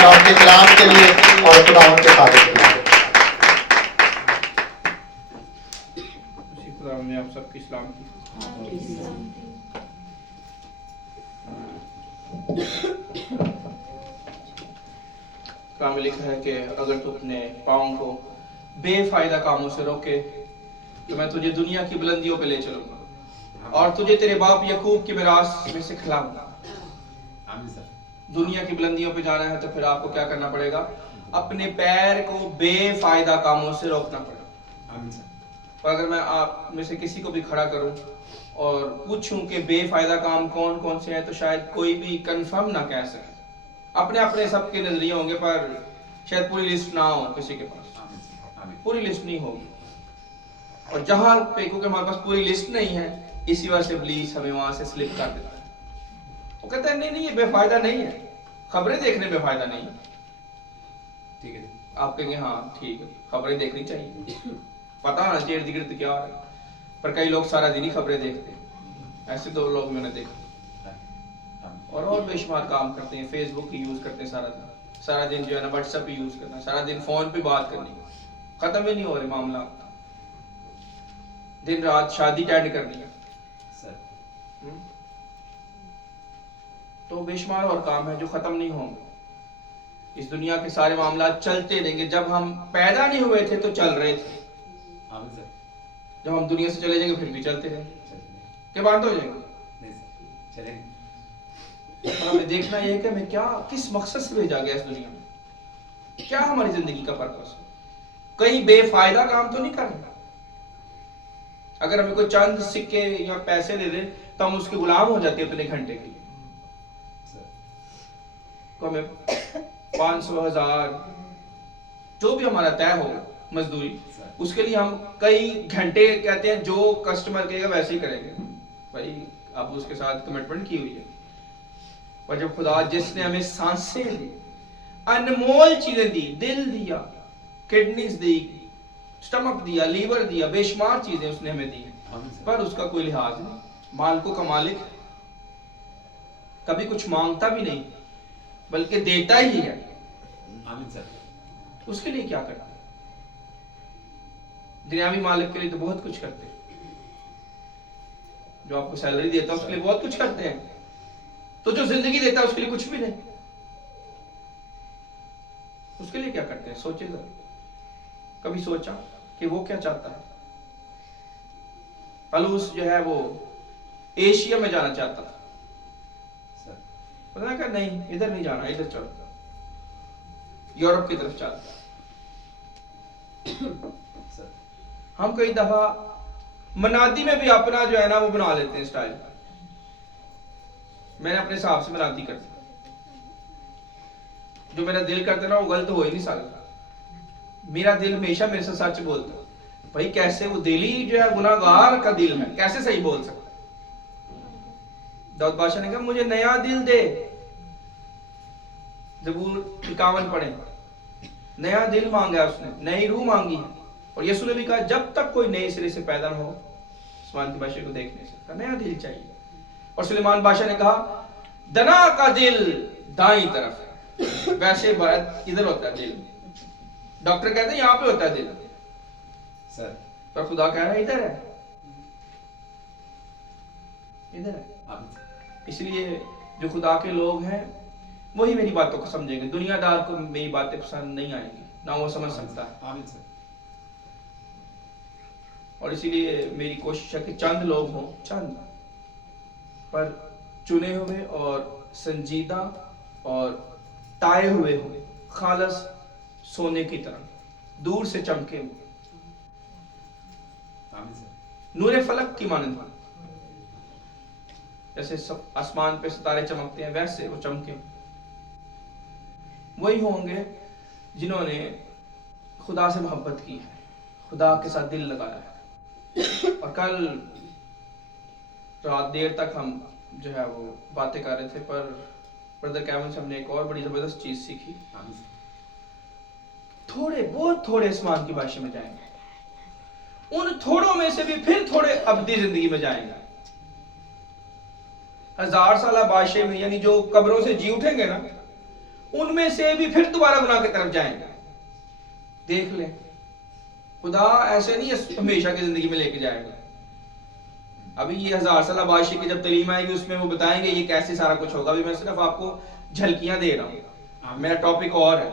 اللہ ان کے کلام کے لیے اور خدا ان کے قابل کیا. خدا نے آپ سب کی اسلام کی. قرآن میں لکھا ہے کہ اگر تو اپنے پاؤں کو بے فائدہ کاموں سے روکے تو میں تجھے دنیا کی بلندیوں پہ لے چلوں گا اور تجھے تیرے باپ یعقوب کی میراث میں سے کھلاؤں گا. دنیا کی بلندیوں پہ جانا ہے تو پھر آپ کو کیا کرنا پڑے گا؟ اپنے پیر کو بے فائدہ کاموں سے روکنا پڑے گا. اور اگر میں آپ میں سے کسی کو بھی کھڑا کروں اور پوچھوں کہ بے فائدہ کام کون کون سے ہیں تو شاید کوئی بھی کنفرم نہ کہہ سکے. اپنے اپنے سب کے نظریے ہوں گے پر شاید پوری لسٹ نہ ہو کسی کے پاس. پوری لسٹ نہیں ہوگی. اور جہاں پہ کیونکہ ہمارے پاس پوری لسٹ نہیں ہے اسی وجہ سے ابلیس ہمیں وہاں سے سلپ کر دیتا ہے. وہ کہتا ہے نہیں یہ بے فائدہ نہیں ہے. خبریں دیکھنے بے فائدہ نہیں ہے. ٹھیک ہے آپ کہیں گے ہاں ٹھیک ہے خبریں دیکھنی چاہیے پتہ نہ چاہیے ارد گرد کیا ہے. پر کئی لوگ سارا دن ہی خبریں دیکھتے ہیں. ایسے دو لوگ میں نے دیکھا اور بے شمار کام کرتے ہیں. فیس بک یوز کرتے ہیں سارا دن جو ہے نا واٹس ایپ یوز کرنا ہے. سارا دن فون پہ بات کرنی ہے. ختم ہی نہیں ہو رہے معاملات. دن رات شادی اٹینڈ کرنی ہے. تو بے شمار اور کام ہے جو ختم نہیں ہوں گے. اس دنیا کے سارے معاملات چلتے رہیں گے. جب ہم پیدا نہیں ہوئے تھے تو چل رہے تھے. جب ہم دنیا سے چلے جائیں گے پھر بھی چلتے رہیں گے. کیا بات ہو جائے گا؟ ہم نے دیکھنا یہ ہے کہ ہمیں کیا کس مقصد سے بھیجا گیا اس دنیا میں. کیا ہماری زندگی کا پرپس ہے. کہیں بے فائدہ کام تو نہیں کرنا. اگر ہمیں کوئی چند سکے یا پیسے دے دے تو ہم اس کے غلام ہو جاتے ہیں اتنے گھنٹے کے لیے. تو ہمیں 500 1000 جو بھی ہمارا طے ہو مزدوری اس کے لیے ہم کئی گھنٹے کہتے ہیں جو کسٹمر کہے گا ویسے ہی کریں گے. بھائی آپ اس کے ساتھ کمٹمنٹ کی ہوئی ہے. اور جب خدا جس نے ہمیں سانسیں دی انمول چیزیں دی دل دیا کڈنیز دی سٹمک دیا لیور دیا بے شمار چیزیں اس نے ہمیں دی پر اس کا کوئی لحاظ نہیں. مالکوں کا مالک کبھی کچھ مانگتا بھی نہیں بلکہ دیتا ہی ہے. اس کے لیے کیا کرتے ہیں؟ دنیاوی مالک کے لیے تو بہت کچھ کرتے ہیں. جو آپ کو سیلری دیتا ہے اس کے لیے بہت کچھ کرتے ہیں. تو جو زندگی دیتا ہے اس کے لیے کچھ بھی نہیں. اس کے لیے کیا کرتے ہیں؟ سوچے ذرا. کبھی سوچا کہ وہ کیا چاہتا ہے؟ پلوس جو ہے وہ ایشیا میں جانا چاہتا تھا. پتا کہ نہیں ادھر نہیں جانا ادھر چلو یورپ کی طرف چلتا. ہم کئی دفعہ منادی میں بھی اپنا جو ہے نا وہ بنا لیتے ہیں سٹائل. میں نے اپنے حساب سے منادی کرتا. جو میرا دل کرتا نا وہ غلط ہو ہی نہیں سکتا. میرا دل ہمیشہ میرے سے سچ بولتا. بھائی کیسے وہ دل ہی جو ہے گناہگار کا دل ہے کیسے صحیح بول سکتا. داؤد بادشاہ نے کہا مجھے نیا دل دے. زبور 51 پڑھیں. نیا دل مانگا اس نے نئی روح مانگی. اور یسوع نے بھی کہا جب تک کوئی نئے سرے سے پیدا نہ ہو آسمان کے بادشاہ کو دیکھ نہیں سکتا. نیا دل چاہیے. اور سلیمان بادشاہ نے کہا دنا کا دل دائیں طرف ہے ویسے بات ادھر ہوتا ہے دل. ڈاکٹر کہتے ہیں یہاں پہ ہوتا ہے دل سر پر خدا کہہ رہا ہے ادھر ہے ادھر ہے. اس لیے جو خدا کے لوگ ہیں وہی میری باتوں کو سمجھیں گے. دنیا دار کو میری باتیں پسند نہیں آئیں گی نہ وہ سمجھ سکتا ہے. اور اسی لیے میری کوشش ہے کہ چند لوگ ہوں چند پر چنے ہوئے اور سنجیدہ اور تائے ہوئے ہوں خالص سونے کی طرح دور سے چمکے ہوئے نور فلک کی مانند جیسے آسمان پہ ستارے چمکتے ہیں ویسے وہ چمکے. وہی ہوں گے جنہوں نے خدا سے محبت کی ہے خدا کے ساتھ دل لگایا ہے. اور کل رات دیر تک ہم جو ہے وہ باتیں کر رہے تھے پر بردر کیون سے ہم نے ایک اور بڑی زبردست چیز سیکھی. تھوڑے بہت تھوڑے آسمان کی بادشاہ میں جائیں گے. ان تھوڑوں میں سے بھی پھر تھوڑے ابدی زندگی میں جائیں گے. 1000 سالہ بادشاہ میں یعنی جو قبروں سے جی اٹھیں گے نا उनमें से भी फिर दोबारा गुनाह की तरफ जाएंगे। देख लें, खुदा ऐसे नहीं हमेशा की जिंदगी में लेके जाएगा। अभी ये 1000 साल बादशाही की जब तालीम आएगी उसमें वो बताएंगे ये कैसे सारा कुछ होगा। अभी मैं सिर्फ आपको झलकियां दे रहा हूँ, मेरा टॉपिक और है,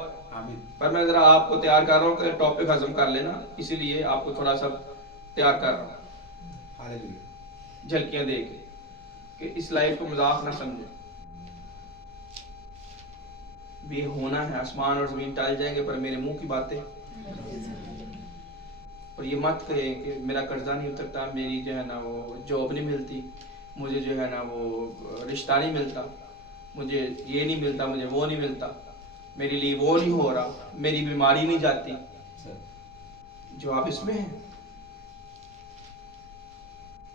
पर मैं जरा आपको तैयार कर रहा हूँ कि टॉपिक हजम कर लेना, इसीलिए आपको थोड़ा सा तैयार कर रहा हूँ झलकियां दे के, कि इस लाइफ को मजाक ना समझे। ये होना है, आसमान और जमीन टल जाएंगे पर मेरे मुंह की बातें। और ये मत कहे कि मेरा कर्जा नहीं उतरता, मेरी जो है ना वो जॉब नहीं मिलती, मुझे जो है ना वो रिश्ता नहीं मिलता, मुझे ये नहीं मिलता, मुझे वो नहीं मिलता, मेरे लिए वो नहीं हो रहा, मेरी बीमारी नहीं जाती। जवाब इसमें है।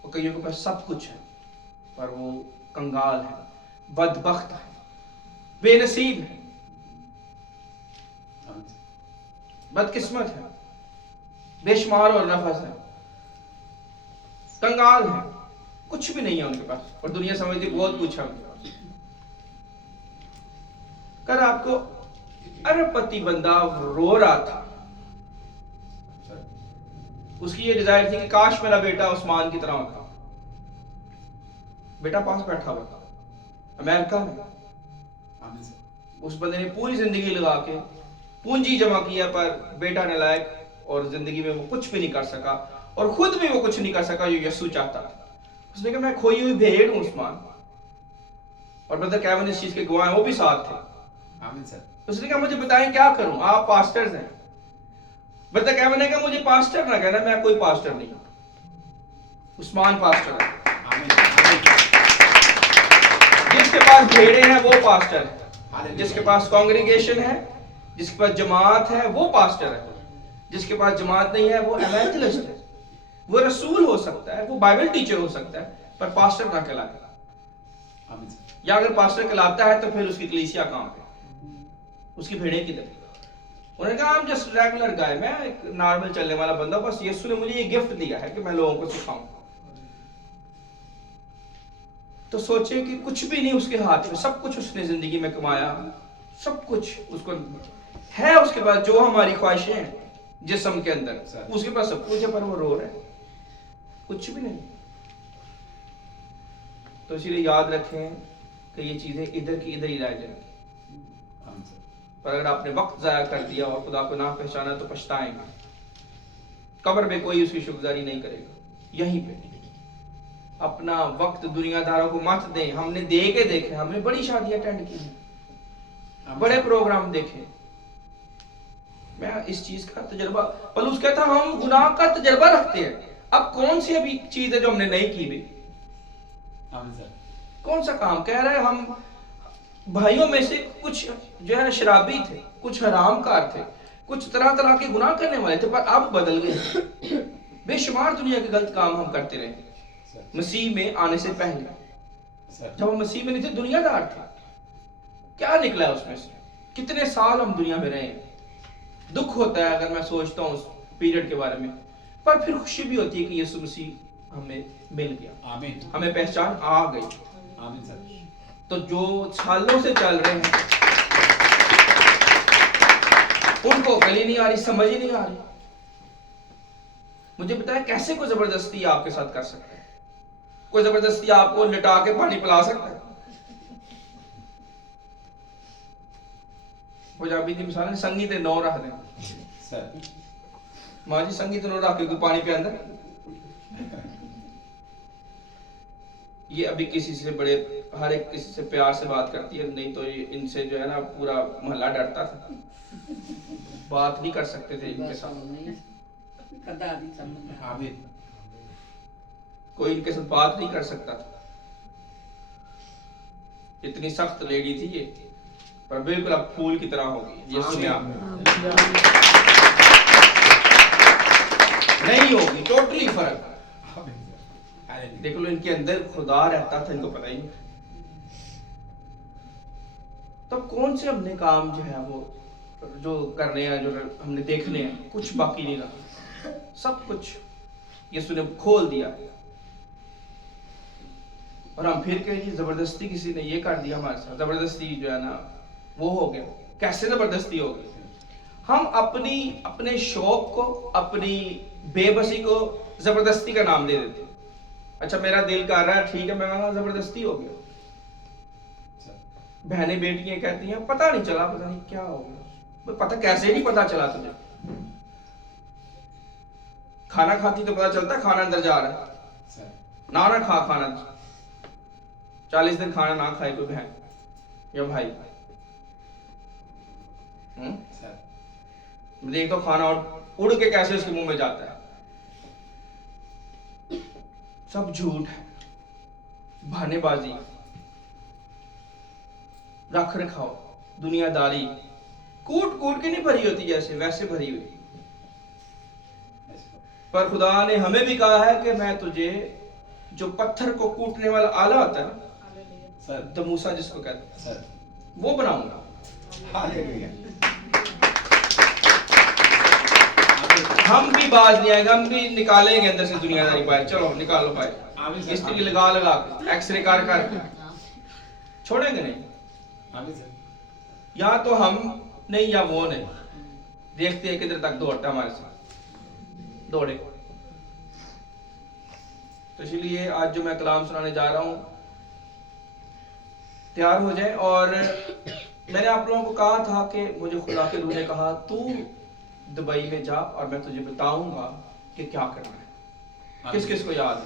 और कईयों के पास सब कुछ है पर वो कंगाल है, बदबख्त है, बेनसीब है, बदकिस्मत है, बेशुमार और नफस है, कंगाल है, कुछ भी नहीं है उनके पास। और दुनिया समझती बहुत कुछ है उनके पास। कर आपको अरबपति बंदा रो रहा था, उसकी ये डिजायर थी कि काश मेरा बेटा उस्मान की तरह होता। बेटा पास बैठा हुआ था अमेरिका में, उस बंदे ने पूरी जिंदगी लगा के पूंजी जमा किया पर बेटा नालायक, और जिंदगी में वो कुछ भी नहीं कर सका और खुद भी वो कुछ नहीं कर सका जो यीशु चाहता था। उसने कहा मैं खोई हुई भेड़ हूं उस्मान, और ब्रदर केविन इस चीज के गवाह हैं, वो भी साथ थे। आमीन सर। उसने कहा मुझे बताएं क्या करूं, आप पास्टर्स हैं। ब्रदर केविन ने कहा मुझे पास्टर ना कहना, मैं कोई पास्टर नहीं, उस्मान पास्टर है। जिसके पास भेड़े हैं वो पास्टर है, जिसके पास कांग्रीगेशन है, जिसके पास जमात है वो पास्टर है, जिसके पास जमात नहीं है वो एवेंजलिस्ट है। वो रसूल हो सकता है, वो बाइबल टीचर हो सकता है, पर पास्टर ना कहलाएगा। या अगर पास्टर कहलाता है तो फिर उसकी कलीसिया कहां पे, उसकी भेड़ें किधर। उन्होंने कहा I am just regular guy, मैं एक नॉर्मल चलने वाला बंदा, बस यीशु ने मुझे ये गिफ्ट दिया है कि मैं लोगों को सिखाऊं। तो सोचे कि कुछ भी नहीं उसके हाथ में, सब कुछ उसने जिंदगी में कमाया, सब कुछ उसको है, उसके पास जो हमारी ख्वाहिशें हैं जिस्म के अंदर, उसके पास सब कुछ है, पर वो रो रहा है, कुछ भी नहीं। तो इसीलिए याद रखें कि ये चीजें इधर की इधर ही रह जाएंगी। पर अगर आपने वक्त जाया कर दिया और खुदा को ना पहचाना तो पछताएंगे। कब्र में कोई उसकी शुक्रगुजारी नहीं करेगा। यहीं पे अपना वक्त दुनियादारों को मत दें। हमने दे के देखे, हमने बड़ी शादियां अटेंड की हैं, बड़े प्रोग्राम देखे। मैं इस चीज का तजर्बा, पलूस कहता हम गुनाह का तजर्बा रखते हैं। अब कौन सी अभी चीज है जो हमने नहीं की भी? कौन सा काम कह रहे हैं? हम भाइयों में से कुछ जो है शराबी थे, कुछ हरामकार थे, कुछ तरह तरह के गुनाह करने वाले थे, पर अब बदल गए। बेशुमार दुनिया के गलत काम हम करते रहे मसीह में आने से पहले। जब हम मसीह में नहीं थे, दुनियादार थे। क्या निकला उसमें से? कितने साल हम दुनिया में रहे। दुख होता है अगर मैं सोचता हूँ उस पीरियड के बारे में, पर फिर खुशी भी होती है कि यीशु मसीह हमें मिल गया। आमीन। हमें पहचान आ गई। आमीन सर। तो जो सालों से चल रहे हैं उनको गली नहीं आ रही, समझ ही नहीं आ रही। मुझे बताया कैसे कोई जबरदस्ती आपके साथ कर सकता है? कोई जबरदस्ती आपको लिटा के पानी पिला सकता है? पंजाबी की मिसाल संगी ते नौ रख दे, मां जी संगी ते नौ रख के कोई पानी पे अंदर। ये अभी किसी से बड़े, हर एक किसी से प्यार से बात करती है, नहीं तो ये इनसे जो है ना पूरा मोहल्ला डरता था, बात नहीं कर सकते थे इनके साथ। कोई इनके साथ बात नहीं कर सकता था, इतनी सख्त लेडी थी ये, पर बिल्कुल अब फूल की तरह होगी। यीशु में आप नहीं होगी, टोटली फर्क। देख लो इनके अंदर खुदा रहता था, इनको पता ही नहीं। तो कौन से हमने काम जो है वो जो करने हैं, जो हमने देखने हैं, कुछ बाकी नहीं रहा, सब कुछ यीशु ने खोल दिया। और हम फिर कहें जबरदस्ती किसी ने ये कर दिया हमारे साथ, जबरदस्ती जो है ना वो हो गया। कैसे जबरदस्ती होगी? हम अपने शौक को, अपनी बेबसी को जबरदस्ती का नाम दे देते हैं। अच्छा मेरा दिल कर रहा है, ठीक है, मैं कहूँगा जबरदस्ती हो गया। बहनें बेटियां कहती हैं पता नहीं चला, पता नहीं क्या हो गया। पता कैसे नहीं पता चला तुझे? खाना खाती तो पता चलता है खाना अंदर जा रहा है। ना खा खाना, 40 दिन खाना ना खाए कोई बहन या भाई, देख तो खाना और उड़ के कैसे उसके मुंह में जाता है। सब झूठ है, बहानेबाजी, रख रखाव, दुनियादारी, कूट कूट के नहीं भरी होती जैसे वैसे भरी हुई। पर खुदा ने हमें भी कहा है कि मैं तुझे जो पत्थर को कूटने वाला आला होता है ना, दमूसा जिसको कहते हैं, वो बनाऊंगा। हम भी बाज नहीं आएंगे, हम भी निकालेंगे अंदर से दुनियादारी बाहर। चलो निकालो भाई, इस्त्री लगा लगा के, एक्सरे कर कर छोड़ेंगे नहीं। या तो हम नहीं या वो नहीं, देखते हैं किधर तक दौड़ता हमारे साथ दौड़े। तो इसलिए आज जो मैं कलाम सुनाने जा रहा हूं, तैयार हो जाए। और मैंने आप लोगों को कहा था कि मुझे खुदा के रूह ने कहा तू दुबई में जा और मैं तुझे बताऊंगा कि क्या करना है। किस किस को याद है?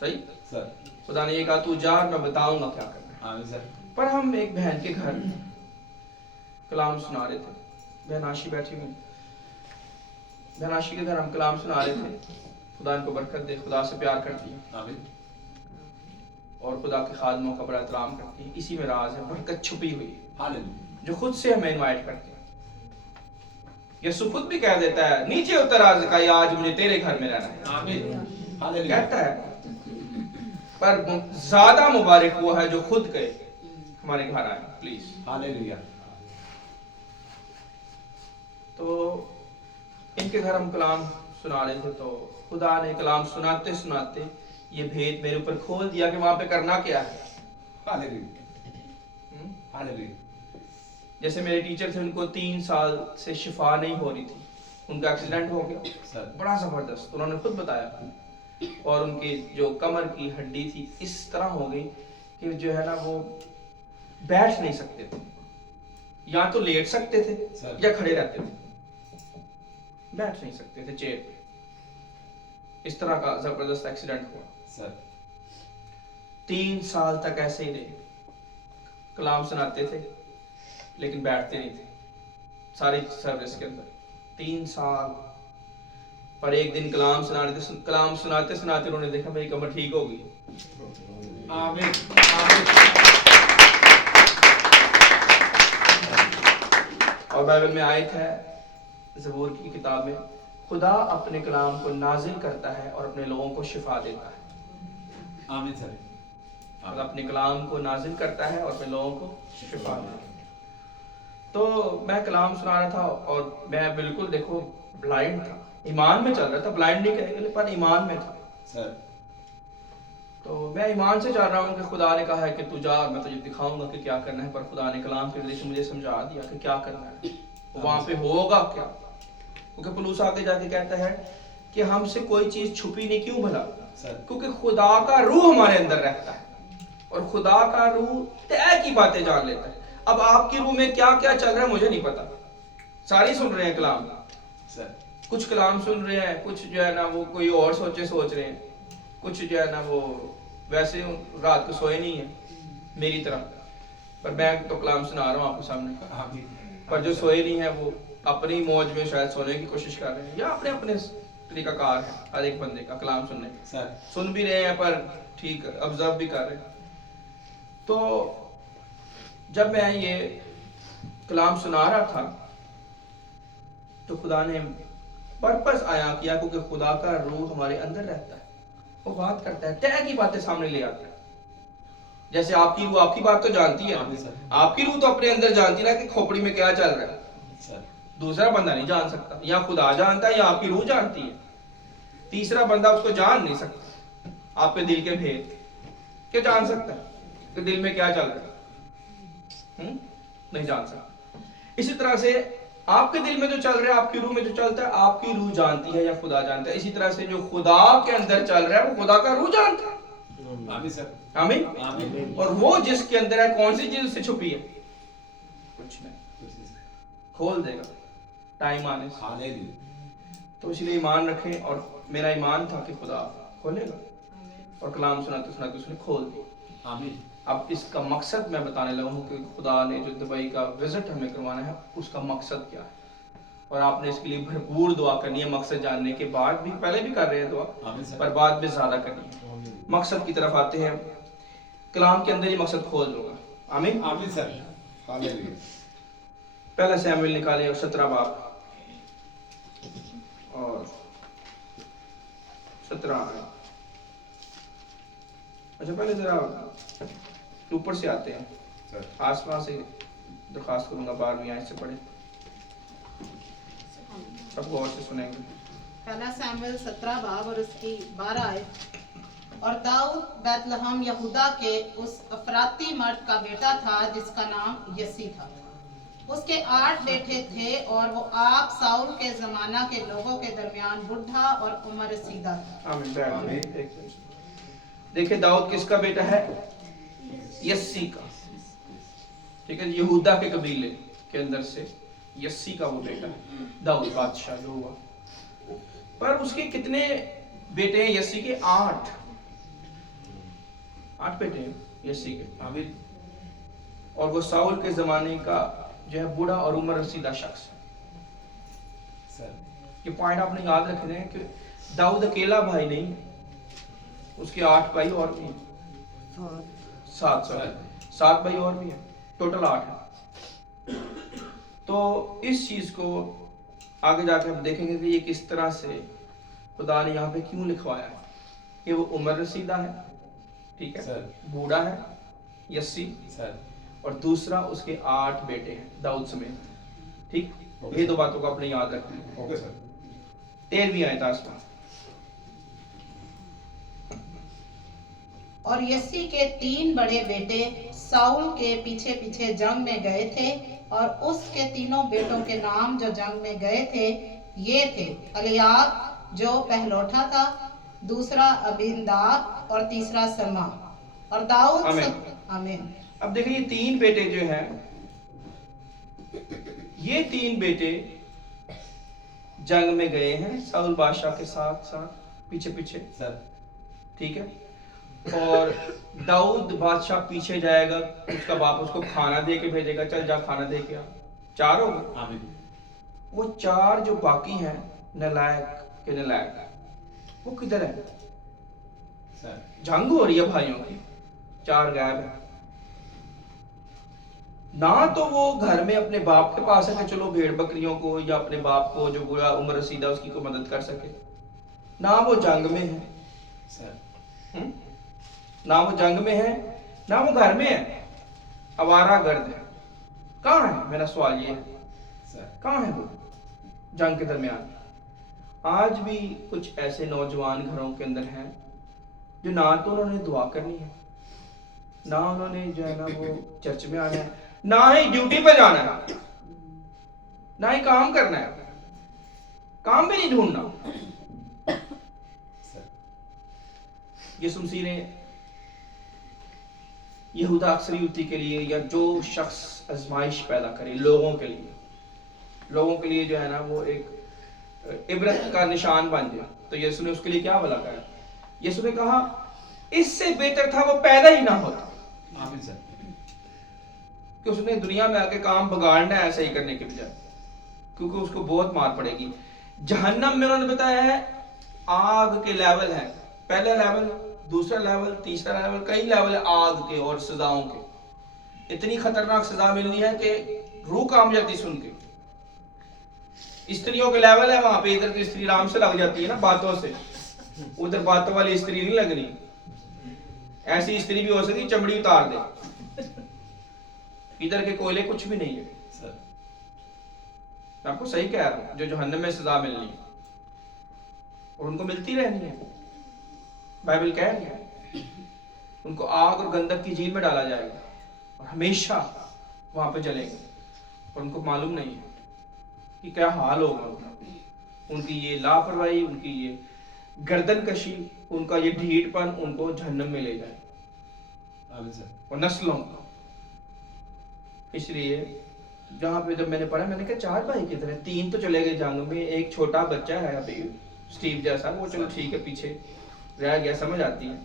सही सर, खुदा ने ये कहा तू जा और मैं बताऊंगा क्या करना है। सर। पर हम एक बहन के घर कलाम सुना रहे थे, बहन आशी बैठी हुई, बहन आशी के घर हम कलाम सुना रहे थे। खुदा इनको बरकत दे, खुदा से प्यार करती है और खुदा के खादमों का बड़ा एहतराम करती है। इसी में राज है, बरकत छुपी हुई है जो खुद से हमें इनवाइट करते हैं। यीशु खुद भी कह देता है नीचे उतर आज मुझे तेरे घर में रहना है, कहता है। पर ज्यादा मुबारक वो है जो खुद कहे हमारे घर आए, प्लीज। हालेलुया। तो इनके घर हम कलाम सुना रहे थे, तो खुदा ने कलाम सुनाते सुनाते ये भेद मेरे ऊपर खोल दिया कि वहां पे करना क्या है। जैसे मेरे टीचर थे, उनको 3 साल से शिफा नहीं हो रही थी, उनका एक्सीडेंट हो गया बड़ा जबरदस्त, उन्होंने खुद बताया। और उनकी जो कमर की हड्डी थी इस तरह हो गई कि जो है ना वो बैठ नहीं सकते थे, या तो लेट सकते थे या खड़े रहते थे, बैठ नहीं सकते थे चेयर पे। इस तरह का जबरदस्त एक्सीडेंट हुआ सर। 3 साल तक ऐसे ही रहे, कलाम सुनाते थे लेकिन बैठते नहीं थे सारी सर्विस के अंदर, 3 साल। पर एक दिन कलाम सुनाते सुनाते उन्होंने देखा मेरी कमर ठीक हो गई। आमीन। और बाइबल में आयत है, ज़बूर की किताब में, खुदा अपने कलाम को नाजिल करता है और अपने लोगों को शिफा देता है। आमीन सर। खुदा अपने कलाम को नाजिल करता है और अपने लोगों को शिफा देता है। तो मैं कलाम सुना रहा था और मैं बिल्कुल देखो ब्लाइंड था, ईमान में चल रहा था, ब्लाइंड नहीं कहेंगे पर ईमान में था सर। तो मैं ईमान से चल रहा हूँ कि खुदा ने कहा है कि तू जा, मैं तुझे दिखाऊंगा कि क्या करना है। पर खुदा ने कलाम के जरिए से मुझे समझा दिया कि क्या करना है, वहां पे होगा क्या। क्योंकि पौलुस आगे जाके कहता है कि हमसे कोई चीज छुपी नहीं, क्यों भला? क्योंकि खुदा का रूह हमारे अंदर रहता है और खुदा का रूह तय की बातें जान लेता है। अब आपकी रूह में क्या क्या चल रहा है मुझे नहीं पता, सारी सुन रहे हैं कलाम सर, कुछ कलाम सुन रहे हैं, कुछ जो है ना वो कोई और सोच रहे हैं, कुछ जो है ना वो वैसे रात को सोए नहीं है मेरी तरह। पर मैं तो कलाम सुना रहा हूँ आपके सामने, पर जो सोए नहीं है वो अपनी मौज में शायद सोने की कोशिश कर रहे हैं, या अपने अपने तरीकाकार है हर एक बंदे का कलाम सुनने का, सुन भी रहे हैं पर ठीक ऑब्जर्व भी कर रहे हैं। तो जब मैं ये कलाम सुना रहा था तो खुदा ने पर्पस आया किया, क्योंकि खुदा का रूह हमारे अंदर रहता है, वो बात करता है, तय की बातें सामने ले आता है। जैसे आपकी रूह आपकी बात तो जानती है, आपकी रूह तो अपने अंदर जानती है ना कि खोपड़ी में क्या चल रहा है, दूसरा बंदा नहीं जान सकता, या खुदा जानता है या आपकी रूह जानती है, तीसरा बंदा उसको जान नहीं सकता। आपके दिल के भेद क्या जान सकता है कि दिल में क्या चल रहा है? نہیں جان سکتا. اسی طرح سے آپ کے دل میں جو چل رہا ہے, آپ کی روح میں جو چلتا ہے, آپ کی روح جانتی ہے یا خدا جانتا ہے. اسی طرح سے جو خدا کے اندر چل رہا ہے وہ خدا کا روح جانتا ہے. آمین. اور وہ جس کے اندر ہے, کون سی چیز اس سے چھپی ہے؟ کچھ نہیں, کھول دے گا ٹائم آنے سے. تو اس لیے ایمان رکھیں, اور میرا ایمان تھا کہ خدا کھولے گا, اور کلام سناتے سناتے اس نے کھول دیا. آمین. اب اس کا مقصد میں بتانے لگا ہوں کہ خدا نے جو دبئی کا وزٹ ہمیں کروانا ہے اس کا مقصد کیا ہے, اور آپ نے اس کے لیے بھرپور دعا کرنی ہے. مقصد جاننے کے بعد بھی, پہلے بھی کر رہے ہیں دعا, پر بعد میں زیادہ کرنی ہے. مقصد کی طرف آتے ہیں. کلام کے اندر یہ مقصد کھول دوں گا. آمین. آمین سر. پہلا سیموئیل نکالے اور 17 باب اور 17 آئے. اچھا پہلے ذرا اوپر سے آتے ہیں, آس پاس سے درخواست کروں گا 12ویں آیت سے پڑھیں, سب غور سے سنیں گے. پہلا سیموئیل 17 باب اور اس کی 12 آیت. اور داؤد بیت لحم یہودا کے اس افراتی مرد کا بیٹا تھا جس کا نام یسی تھا. اس کے 8 بیٹے تھے, اور وہ آپ ساؤل کے زمانہ کے لوگوں کے درمیان بڑھا اور عمر رسیدہ تھا. آمین. دیکھیں داؤد کس کا بیٹا ہے؟ یسی کا. ٹھیک ہے, یہودا کے قبیلے کے اندر سے یسی کا وہ بیٹا ہے, داؤد بادشاہ جو ہوا. پر اس کے کتنے بیٹے ہیں یسی کے؟ 8 بیٹے ہیں یسی کے. آمین. اور وہ ساؤل کے زمانے کا جو ہے بوڑھا اور عمر رسیدہ شخص ہے. یہ پوائنٹ آپ نے یاد رکھنے ہیں کہ داؤد اکیلا بھائی نہیں, اس کے 8 بھائی اور بھی ہیں. 7 بھائی اور بھی ہیں, ٹوٹل 8 ہیں. تو اس چیز کو آگے جا کے ہم دیکھیں گے کہ یہ کس طرح سے خدا نے یہاں پہ کیوں لکھوایا ہے کہ وہ عمر رسیدہ ہے, ٹھیک ہے, بوڑھا ہے یسی, اور دوسرا اس کے 8 بیٹے ہیں داؤد سمیت. ٹھیک, یہ 2 باتوں کو آپ نے یاد رکھنا ہے. Okay sir. 13ویں آیت آسمان. اور یسی کے 3 بڑے بیٹے ساؤل کے پیچھے پیچھے جنگ میں گئے تھے, اور اس کے تینوں بیٹوں کے نام جو جنگ میں گئے تھے یہ تھے: الیاب جو پہلوٹا تھا, دوسرا ابینداب, اور تیسرا سلما. اور داؤد آمین. اب دیکھیں یہ 3 بیٹے جو ہیں, یہ 3 بیٹے جنگ میں گئے ہیں ساؤل بادشاہ کے ساتھ ساتھ پیچھے پیچھے. ٹھیک ہے, اور داؤد بادشاہ پیچھے جائے گا, اس کا باپ اس کو کھانا دے کے بھیجے گا, چل جا کھانا دے کے آ. 4 ہو گئے. وہ 4 جو باقی ہیں نلائق کے نلائق, وہ کدھر ہیں؟ جنگ ہو رہی ہے بھائیوں کی, 4 غائب ہیں. نہ تو وہ گھر میں اپنے باپ کے پاس ہے کہ چلو بھیڑ بکریوں کو یا اپنے باپ کو جو بوڑھا عمر رسیدہ اس کی کوئی مدد کر سکے, نہ وہ جنگ میں ہے, نہ وہ جنگ میں ہے, نہ وہ گھر میں ہے, آوارہ گرد ہے. کہاں ہے؟ میرا سوال یہ ہے, کہاں ہے وہ جنگ کے درمیان؟ آج بھی کچھ ایسے نوجوان گھروں کے اندر ہیں جو نہ تو انہوں نے دعا کرنی ہے, نہ انہوں نے جو ہے نا وہ چرچ میں آنا ہے, نہ ہی ڈیوٹی پہ جانا ہے, نہ ہی کام کرنا ہے, کام بھی نہیں ڈھونڈنا. یسوع مسیح نے یہودا اکثریتی کے لیے, یا جو شخص آزمائش پیدا کرے لوگوں کے لیے جو ہے نا وہ ایک عبرت کا نشان بن جائے, تو یسوع نے اس کے لیے کیا بھلا کہا؟ یسوع نے کہا اس سے بہتر تھا وہ پیدا ہی نہ ہوتا. آمین سر. کہ اس نے دنیا میں آ کے کام بگاڑنا ہے ایسا ہی کرنے کے بجائے, کیونکہ اس کو بہت مار پڑے گی. جہنم میں انہوں نے بتایا ہے آگ کے لیول ہیں, پہلا لیول, دوسرا لیول, تیسرا لیول, کئی لیول ہے آگ کے اور سزاؤں کے. اتنی خطرناک سزا ملنی ہے کہ روح کام جاتی سن کے. استریوں کے لیول ہے وہاں پہ, ادھر تو استری آرام سے لگ جاتی ہے نا باتوں سے, ادھر باتوں والی استری نہیں لگنی. ایسی استری بھی ہو سکتی چمڑی اتار دے, ادھر کے کوئلے کچھ بھی نہیں ہے. میں آپ کو صحیح کہہ رہا ہوں, جو جہنم میں سزا ملنی ہے اور ان کو ملتی رہنی ہے, بائبل کہہ رہی ہے ان کو آگ اور گندک کی جھیل میں ڈالا جائے گا اور ہمیشہ वहाँ पे चले गए और उनको मालूम नहीं है कि क्या हाल होगा उनकी ये लापरवाही, उनकी ये गर्दन कशी, उनका ये ढीठपन उनको जहन्नम में ले जाए और नस्लों। इसलिए जहाँ पे जब मैंने पढ़ा मैंने कहा 4 भाई किधर है, 3 तो चले गए जंग में, एक छोटा बच्चा है अभी स्टीव जैसा, वो चलो ठीक है पीछे रह गया, समझ आती है,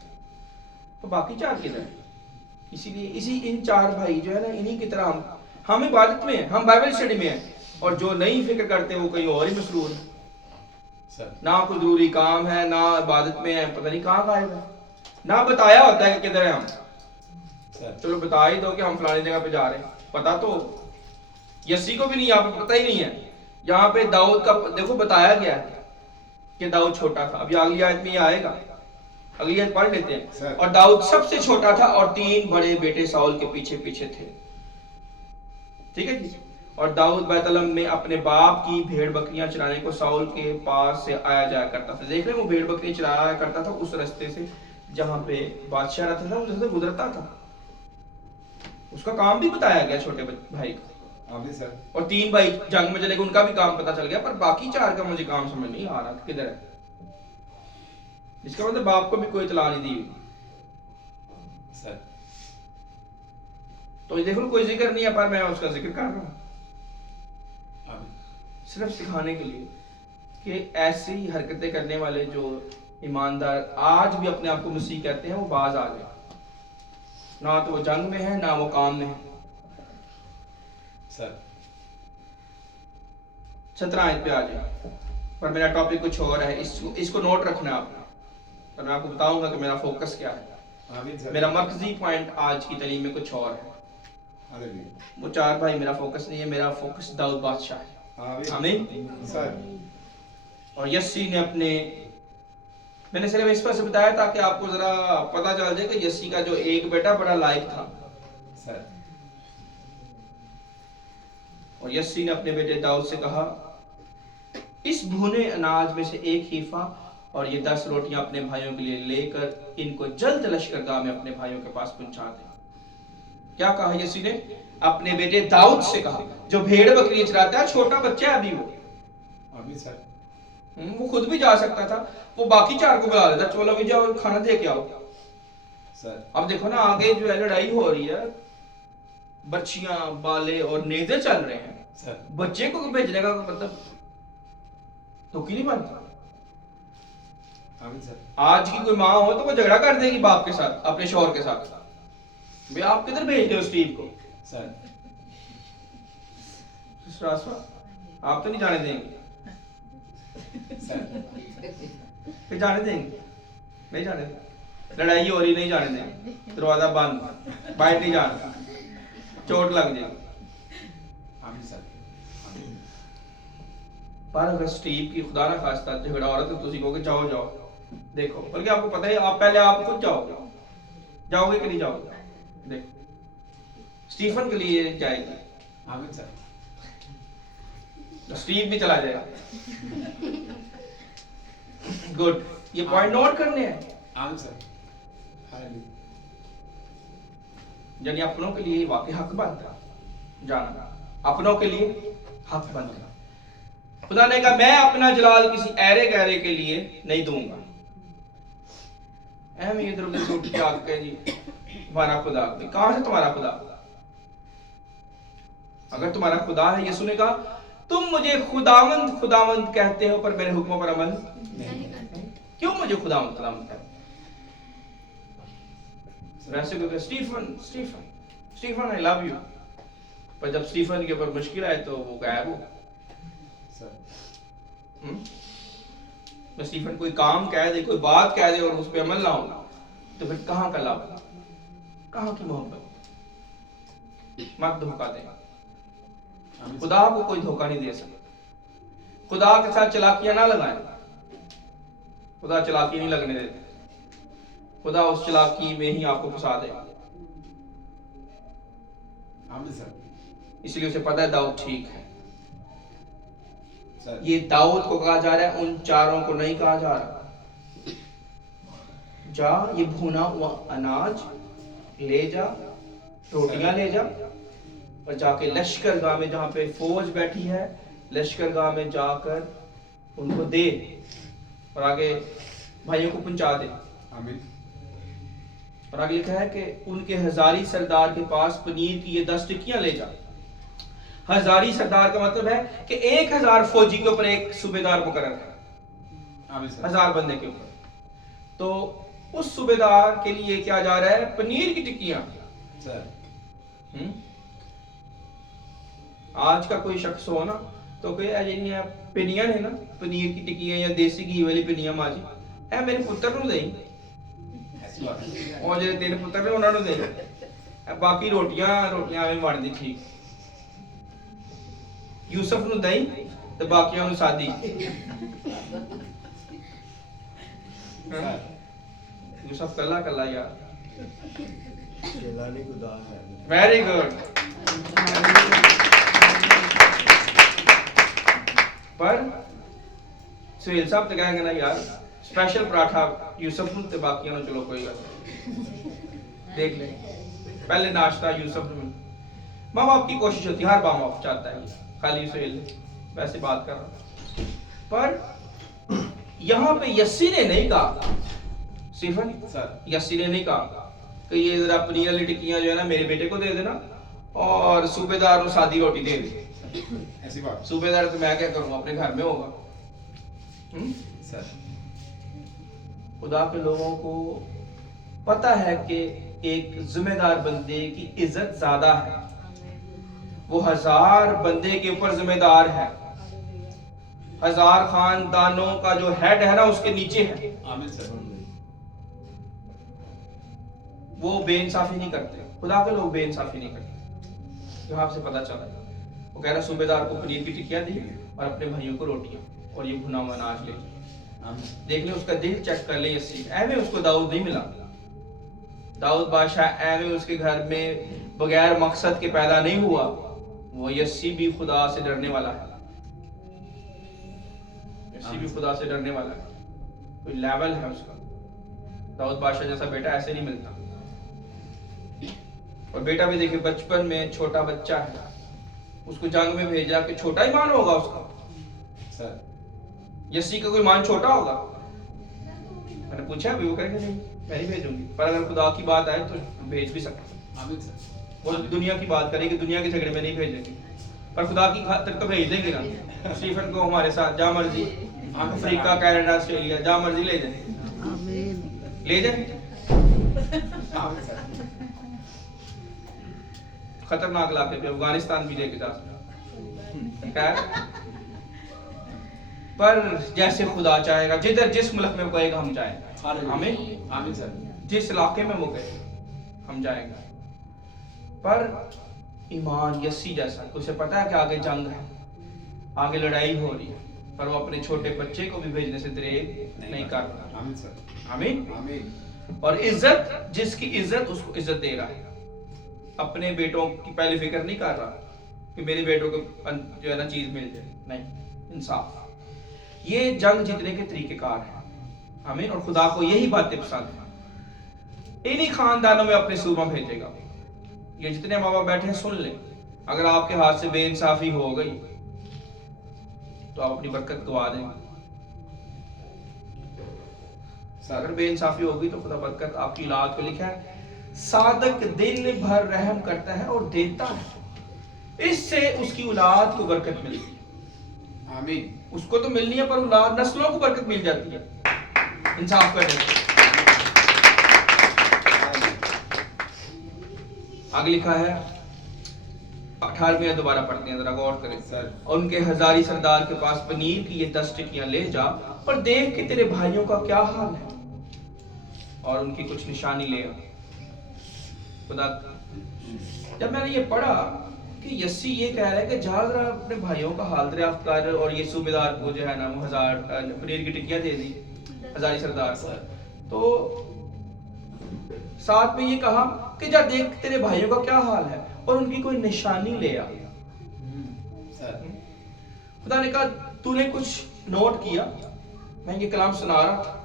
तो बाकी 4 किधर है। इसीलिए इन 4 भाई जो है ना, इन्हीं की तरह हम इबादत में हैं, हम बाइबल स्टडी में हैं, और जो नहीं फिक्र करते वो कहीं और ही मसरूर है, ना कोई जरूरी काम है, ना इबादत में है, पता नहीं कहाँ गायब है, ना बताया होता है कि किधर है हम। चलो बता ही दो कि हम फलानी जगह पे जा रहे हैं, पता तो यसी को भी नहीं, यहाँ पे पता ही नहीं है। यहाँ पे दाऊद का देखो बताया गया है कि दाऊद छोटा था, अभी अगली आयत में ये आएगा, अगली आयत पढ़ लेते हैं। और दाऊद सबसे छोटा था और 3 बड़े बेटे साउल के पीछे पीछे थे, ठीक है जी। और दाऊद बैतलहम में अपने बाप की भेड़ बकरियां चराने को साउल के पास से आया जाया करता था। देख रहे वो भेड़ बकरी चराया करता था उस रास्ते से जहां पे बादशाह रहता था, उस रास्ते से गुजरता था। उसका काम भी बताया गया छोटे भाई का। सर। और 3 भाई जंग में चले गए, उनका भी काम पता चल गया, पर बाकी 4 का मुझे काम समझ नहीं आ रहा किधर है। इसका मतलब बाप को भी कोई इत्तला नहीं दी सर। तो देखो कोई जिक्र नहीं है, पर मैं उसका जिक्र कर रहा हूँ सिर्फ सिखाने के लिए कि ऐसी हरकतें करने वाले जो ईमानदार आज भी अपने आप को मसीह कहते हैं, वो बाज आ गए, ना तो वो जंग में है ना वो काम में है सर। 17 आयत पे आ जाए, पर मेरा टॉपिक कुछ और है, इसको नोट रखना आपने, पर मैं आपको बताऊंगा कि मेरा फोकस क्या है। मेरा मर्कजी पॉइंट आज की तालीम में कुछ और है। वो 4 भाई मेरा फोकस नहीं है, मेरा फोकस दाऊद बादशाह है। आमीन सर। और यस्सी ने अपने, मैंने सिर्फ इस पर से बताया ताकि आपको जरा पता चल जाए कि यस्सी का जो एक बेटा बड़ा लायक था सर। और यस्सी ने अपने बेटे दाऊद से कहा, इस भुने अनाज में से 1 हीफा और ये 10 रोटियां अपने भाइयों के लिए लेकर इनको जल्द लश्करगाह में अपने भाइयों के पास पहुंचा दे। क्या कहा यस्सी ने? अपने बेटे दाऊद से कहा, जो भेड़ बकरी चराता है, छोटा बच्चा है अभी सर। वो खुद भी जा सकता था, वो बाकी 4 को बुला लेता, चलो अभी जाओ खाना दे के आओ सर। अब देखो ना आगे जो है लड़ाई हो रही है, बर्छियां बाले और नेज़े चल रहे हैं सर। बच्चे को भेजने का मतलब तो क्यों नहीं बनता? आज की कोई माँ हो तो वो झगड़ा कर देगी बाप के साथ, अपने शौहर के साथ, भाई आप किधर भेज रहे हो स्टीव को सर? आप तो नहीं जाने देंगे सर। जाने देंगे? नहीं जाने देंगे। लड़ाई हो रही, नहीं जाने देंगे, दरवाजा बंद, बाहर नहीं जाना, चोट लग जाएगी। पर अगर स्टीव की खुदा ना खास्ता झगड़ा हो रहा तो तुम कहोगे जाओ जाओ देखो, बल्कि आपको पता है आप पहले आप खुद जाओगे कि नहीं जाओगे? देखो स्टीफन के लिए जाएगी, आमीन सर। स्टीव भी चला जाएगा। गुड, ये पॉइंट नोट करने हैं, आमीन सर। यानी अपनों के लिए वाकई हक बनता जाना, अपनों के लिए हक बनता। खुदा ने कहा मैं अपना जलाल किसी ऐरे गहरे के लिए नहीं दूंगा। इधर उधर से उठ के आके जी तुम्हारा खुदा, कहां से तुम्हारा खुदा? अगर तुम्हारा खुदा है, यीशु ने कहा तुम मुझे खुदावंद खुदावंद कहते हो पर मेरे हुक्मों पर अमल नहीं करते, क्यों मुझे खुदावंद खुदावंद कहते? वैसे क्योंकि स्टीफन आई लव यू, पर जब स्टीफन के ऊपर मुश्किल आए तो वो गायब हो। स्टीफन कोई काम कह दे, कोई बात कह दे और उस पर अमल ना हो तो फिर कहां का लाभ, कहां की मोहब्बत? मत धोखा दे, खुदा को कोई धोखा नहीं दे सकता। खुदा के साथ चलाकियां ना लगाएं, खुदा चलाकी नहीं लगने देते, खुदा उस चलाकी में ही आपको फंसा दे। इसलिए उसे पता है दाऊद ठीक है। ये दाऊद को कहा जा रहा है, उन 4 को नहीं कहा जा रहा। जा ये भुना हुआ अनाज ले जा, रोटियां ले जा اور جا کے لشکر گاہ میں جہاں پہ فوج بیٹھی ہے لشکر گاہ میں جا کر ان کو دے اور آگے بھائیوں کو پہنچا دے. آمین. اور آگے لکھا ہے کہ ان کے ہزاری سردار کے پاس پنیر کی یہ 10 ٹکیاں لے جا. ہزاری سردار کا مطلب ہے کہ 1000 فوجی کے اوپر ایک صوبیدار مقرر ہے. آمین سر. 1000 بندے کے اوپر. تو اس صوبیدار کے لیے کیا جا رہا ہے؟ پنیر کی ٹکیاں. سر آج کا کوئی شخص ہو نا تو کوئی پنیاں ہے نا پنیر کی ٹکیاں یا دیسی گھی والی پنیاں ماجی اے میرے پتر نو دیں ایسی بات ہے. اور جڑے تیرے پتر نے انہاں نو دیں باقی روٹیاں ایویں بن دی ٹھیک. یوسف نو دیں تے باقیاں نو سادی. یوسف کلا کلا یار. Very good. پر سہیل صاحب تو کہیں گے نا یار اسپیشل پراٹھا یوسف نو تے باقیاں نو چلو کوئی گل دیکھ لیں. پہلے ناشتہ یوسف نو. ماں باپ کی کوشش ہوتی ہے, ہر ماں باپ چاہتا ہے خالی سہیل ویسے بات کر رہا. پر یہاں پہ یسی نے نہیں کہا سیفن یسی نے نہیں کہا کہ یہ ذرا پنیر والی ٹکیاں جو ہے نا میرے بیٹے کو دے دینا اور صوبیدار کو سادی روٹی دے دے. ایسی بات. صوبیدار تو میں کیا کروں اپنے گھر میں ہوگا. سر خدا کے لوگوں کو پتا ہے کہ ایک ذمہ دار بندے کی عزت زیادہ ہے. وہ 1000 بندے کے اوپر ذمہ دار ہے. 1000 خاندانوں کا جو ہیڈ ہے نا اس کے نیچے ہے. آمین سر. وہ بے انصافی نہیں کرتے. خدا کے لوگ بے انصافی نہیں کرتے. یہاں سے پتا چلا وہ کہہ رہا صوبیدار کو پنیر کی ٹکیاں دی اور اپنے بھائیوں کو روٹیاں اور یہ بھنا ہوا اناج لے. دیکھ لیں اس کا دل چیک کر لیں. ایویں اس کو داؤد نہیں ملا. داؤد بادشاہ ایویں اس کے گھر میں بغیر مقصد کے پیدا نہیں ہوا. وہ یسی بھی خدا سے ڈرنے والا ہے. یسی بھی خدا سے ڈرنے والا ہے. کوئی لیول ہے اس کا. داؤد بادشاہ جیسا بیٹا ایسے نہیں ملتا. اور بیٹا بھی دیکھیں بچپن میں چھوٹا بچہ ہے اس کو جنگ میں بھیجا کہ چھوٹا ہی مان ہوگا اس کا. سر یسی کا کوئی مان چھوٹا ہوگا؟ میں نے پوچھا بھی وہ کہے کہ نہیں میں نہیں بھیجوں گی. پر اگر خدا کی بات آئے تو بھیج بھی سکتے. آمین سر. وہ دنیا کی بات کرے کہ دنیا کے جھگڑے میں نہیں بھیجیں گے پر خدا کی خاطر تو بھیج دیں گے نا. اسٹیفن کو ہمارے ساتھ جہاں مرضی افریقہ کینیڈا آسٹریلیا جہاں مرضی لے جائیں. لے جائیں. آمین سر. خطرناک علاقے پہ افغانستان بھی لے کے جا سکتے. پر جیسے خدا چاہے گا جدھر جس ملک میں وہ کہے گا ہم جائیں گے. ہمیں آمین سر. جس علاقے میں وہ کہے ہم جائیں گے. پر ایمان یسی جیسا اسے پتا ہے کہ آگے جنگ ہے آگے لڑائی ہو رہی ہے پر وہ اپنے چھوٹے بچے کو بھی بھیجنے سے دریغ نہیں کر رہا. آمین سر. آمین. آمین. اور عزت جس کی عزت اس کو عزت دے رہا ہے. اپنے بیٹوں کی پہلے فکر نہیں کر رہا کہ میرے بیٹوں کو جو ہے نا چیز مل جائے. نہیں, انصاف. یہ جنگ جیتنے کے طریقہ کار ہے. آمین. اور خدا کو یہی باتیں پسند ہیں. انہی خاندانوں میں اپنے صوبہ بھیجے گا. یہ جتنے ماں باپ بیٹھے ہیں سن لیں اگر آپ کے ہاتھ سے بے انصافی ہو گئی تو آپ اپنی برکت گوا دیں گے. اگر بے انصافی ہوگی تو خدا برکت آپ کی اولاد کو. لکھا ہے صادق دل بھر رحم کرتا ہے اور دیتا ہے اس سے اس کی اولاد کو برکت ملتی ہے. آمین. اس کو تو ملنی ہے پر اولاد نسلوں کو برکت مل جاتی ہے انصاف کرنے سے. آگے لکھا ہے 18ویں دوبارہ پڑھتے ہیں ذرا غور کریں. اور ان کے ہزاری سردار کے پاس پنیر کی یہ 10 ٹکیاں لے جا اور دیکھ کہ تیرے بھائیوں کا کیا حال ہے اور ان کی کچھ نشانی لے آ. خدا جب میں نے یہ پڑھا کہ یسی یہ کہہ رہا ہے کہ جا ذرا اپنے بھائیوں کا حال دریافت کر اور یہ صوبیدار کو جو ہے نا 1000 پنیر کی ٹکیاں دے دی ہزاری سردار کو. تو ساتھ میں یہ کہا کہ جا دیکھ تیرے بھائیوں کا کیا حال ہے اور ان کی کوئی نشانی لے آ. خدا نے کہا تو نے کچھ نوٹ کیا. میں یہ کلام سنا رہا تھا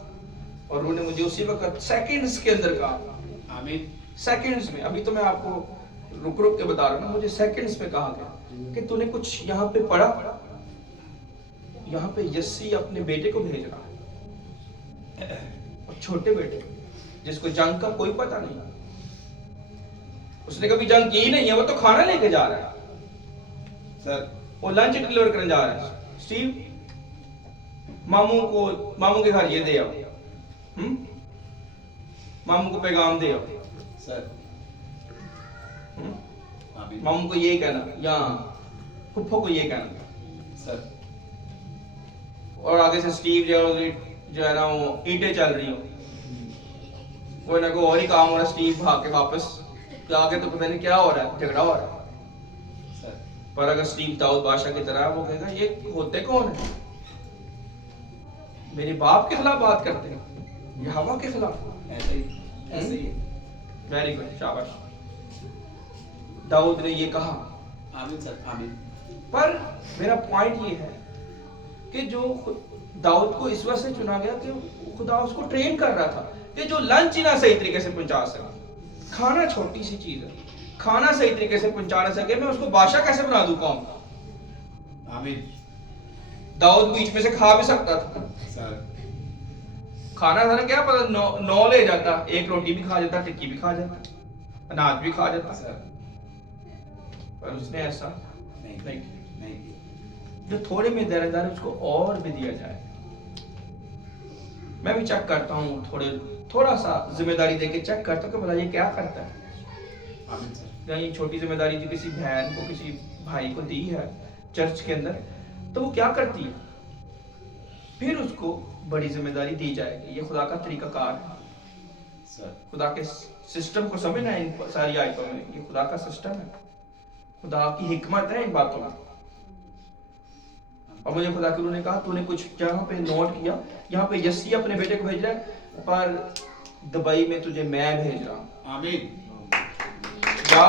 اور انہوں نے مجھے اسی وقت سیکنڈز کے اندر کہا. آمین. سیکنڈز میں. ابھی تو میں آپ کو रुक रुक के बता रहा हूँ ना, मुझे सेकंड्स में कहा गया कि तूने कुछ यहाँ पे पढ़ा, यहाँ पे यस्सी अपने बेटे को भेज रहा है, और छोटे बेटे जिसको जंग का कोई पता नहीं, उसने कभी जंग की ही नहीं है, वो तो खाना लेके जा रहा है सर। वो लंच डिलीवर करने जा रहा है। स्टीव, मामू के घर ये दे आओ, मामू को पैगाम दे आओ, सर। मामू को ये कहना या फुफ्फो को ये कहना, सर। और आगे से स्टीव जो है ना वो ईंटें चल रही हो, कोई ना कोई और ही काम हो रहा है, स्टीव भाग के वापस आगे तो पता नहीं क्या हो रहा है, झगड़ा हो रहा है। सर। पर अगर स्टीव दाऊद बादशाह की तरह वो कहेगा ये होते कौन है, मेरे बाप के खिलाफ बात करते हैं, ये हवा के खिलाफ। ऐसे ही वेरी गुड, शाबाश। दाऊद ने ये कहा। आमीन सर, आमीन। पर मेरा पॉइंट ये है कि जो दाऊद को इस वजह से चुना गया कि खुदा उसको ट्रेन कर रहा था कि जो लंच ही ना सही तरीके से पहुंचा सके, खाना छोटी सी चीज है, खाना सही तरीके से पहुंचा ना सके, मैं उसको बादशाह कैसे बना दूं कौम का। आमीन। दाऊद बीच में से खा भी सकता था सर। खाना था ना, क्या पता नौ ले जाता, एक रोटी भी खा जाता, टिक्की भी खा जाता, अनाज भी खा जाता सर। पर उसने ऐसा नहीं नहीं। नहीं। जो थोड़े में दरदार उसको और भी दिया जाए। मैं भी चेक करता हूँ, थोड़ा सा जिम्मेदारी देके चेक करता हूँ कि भला ये क्या करता है। आमीन सर। या ये छोटी जिम्मेदारी जो किसी बहन को किसी भाई को दी है चर्च के अंदर, तो वो क्या करती है, फिर उसको बड़ी जिम्मेदारी दी जाएगी। ये खुदा का तरीकाकार है, सर। खुदा के सिस्टम को समझना है। इन सारी आयतों में ये खुदा का सिस्टम है, खुदा की हिकमत है इन बातों में। और मुझे खुदा के रूह ने कहा तूने कुछ जगह पे नोट किया, यहाँ पे यस्सी अपने बेटे को भेज रहा है, पर दुबई में तुझे मैं भेज रहा हूँ। आमीन। जा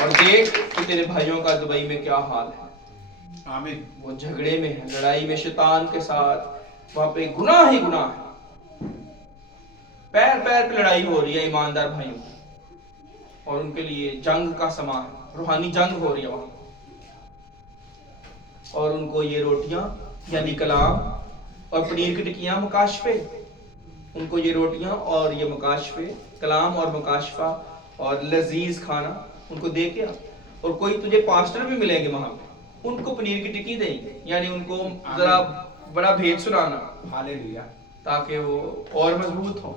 और देख कि तेरे भाइयों का दुबई में क्या हाल है। आमीन। वो झगड़े में है, लड़ाई में शैतान के साथ, वहां पे गुनाह ही गुनाह है, पैर पैर पे लड़ाई हो रही है ईमानदार भाइयों की, और उनके लिए जंग का समा है, रूहानी जंग हो रही है वहां। और उनको ये रोटियां यानी कलाम और पनीर की टिक्कियां मुकाशफे, उनको ये रोटियां और ये मुकाशफे, कलाम और मुकाशफा और लजीज खाना उनको दे के आ। और कोई तुझे पास्टर भी मिलेंगे वहां पे, उनको पनीर की टिक्की देंगे, यानी उनको जरा बड़ा भेद सुनाना, हालेलुया, ताकि वो और मजबूत हो।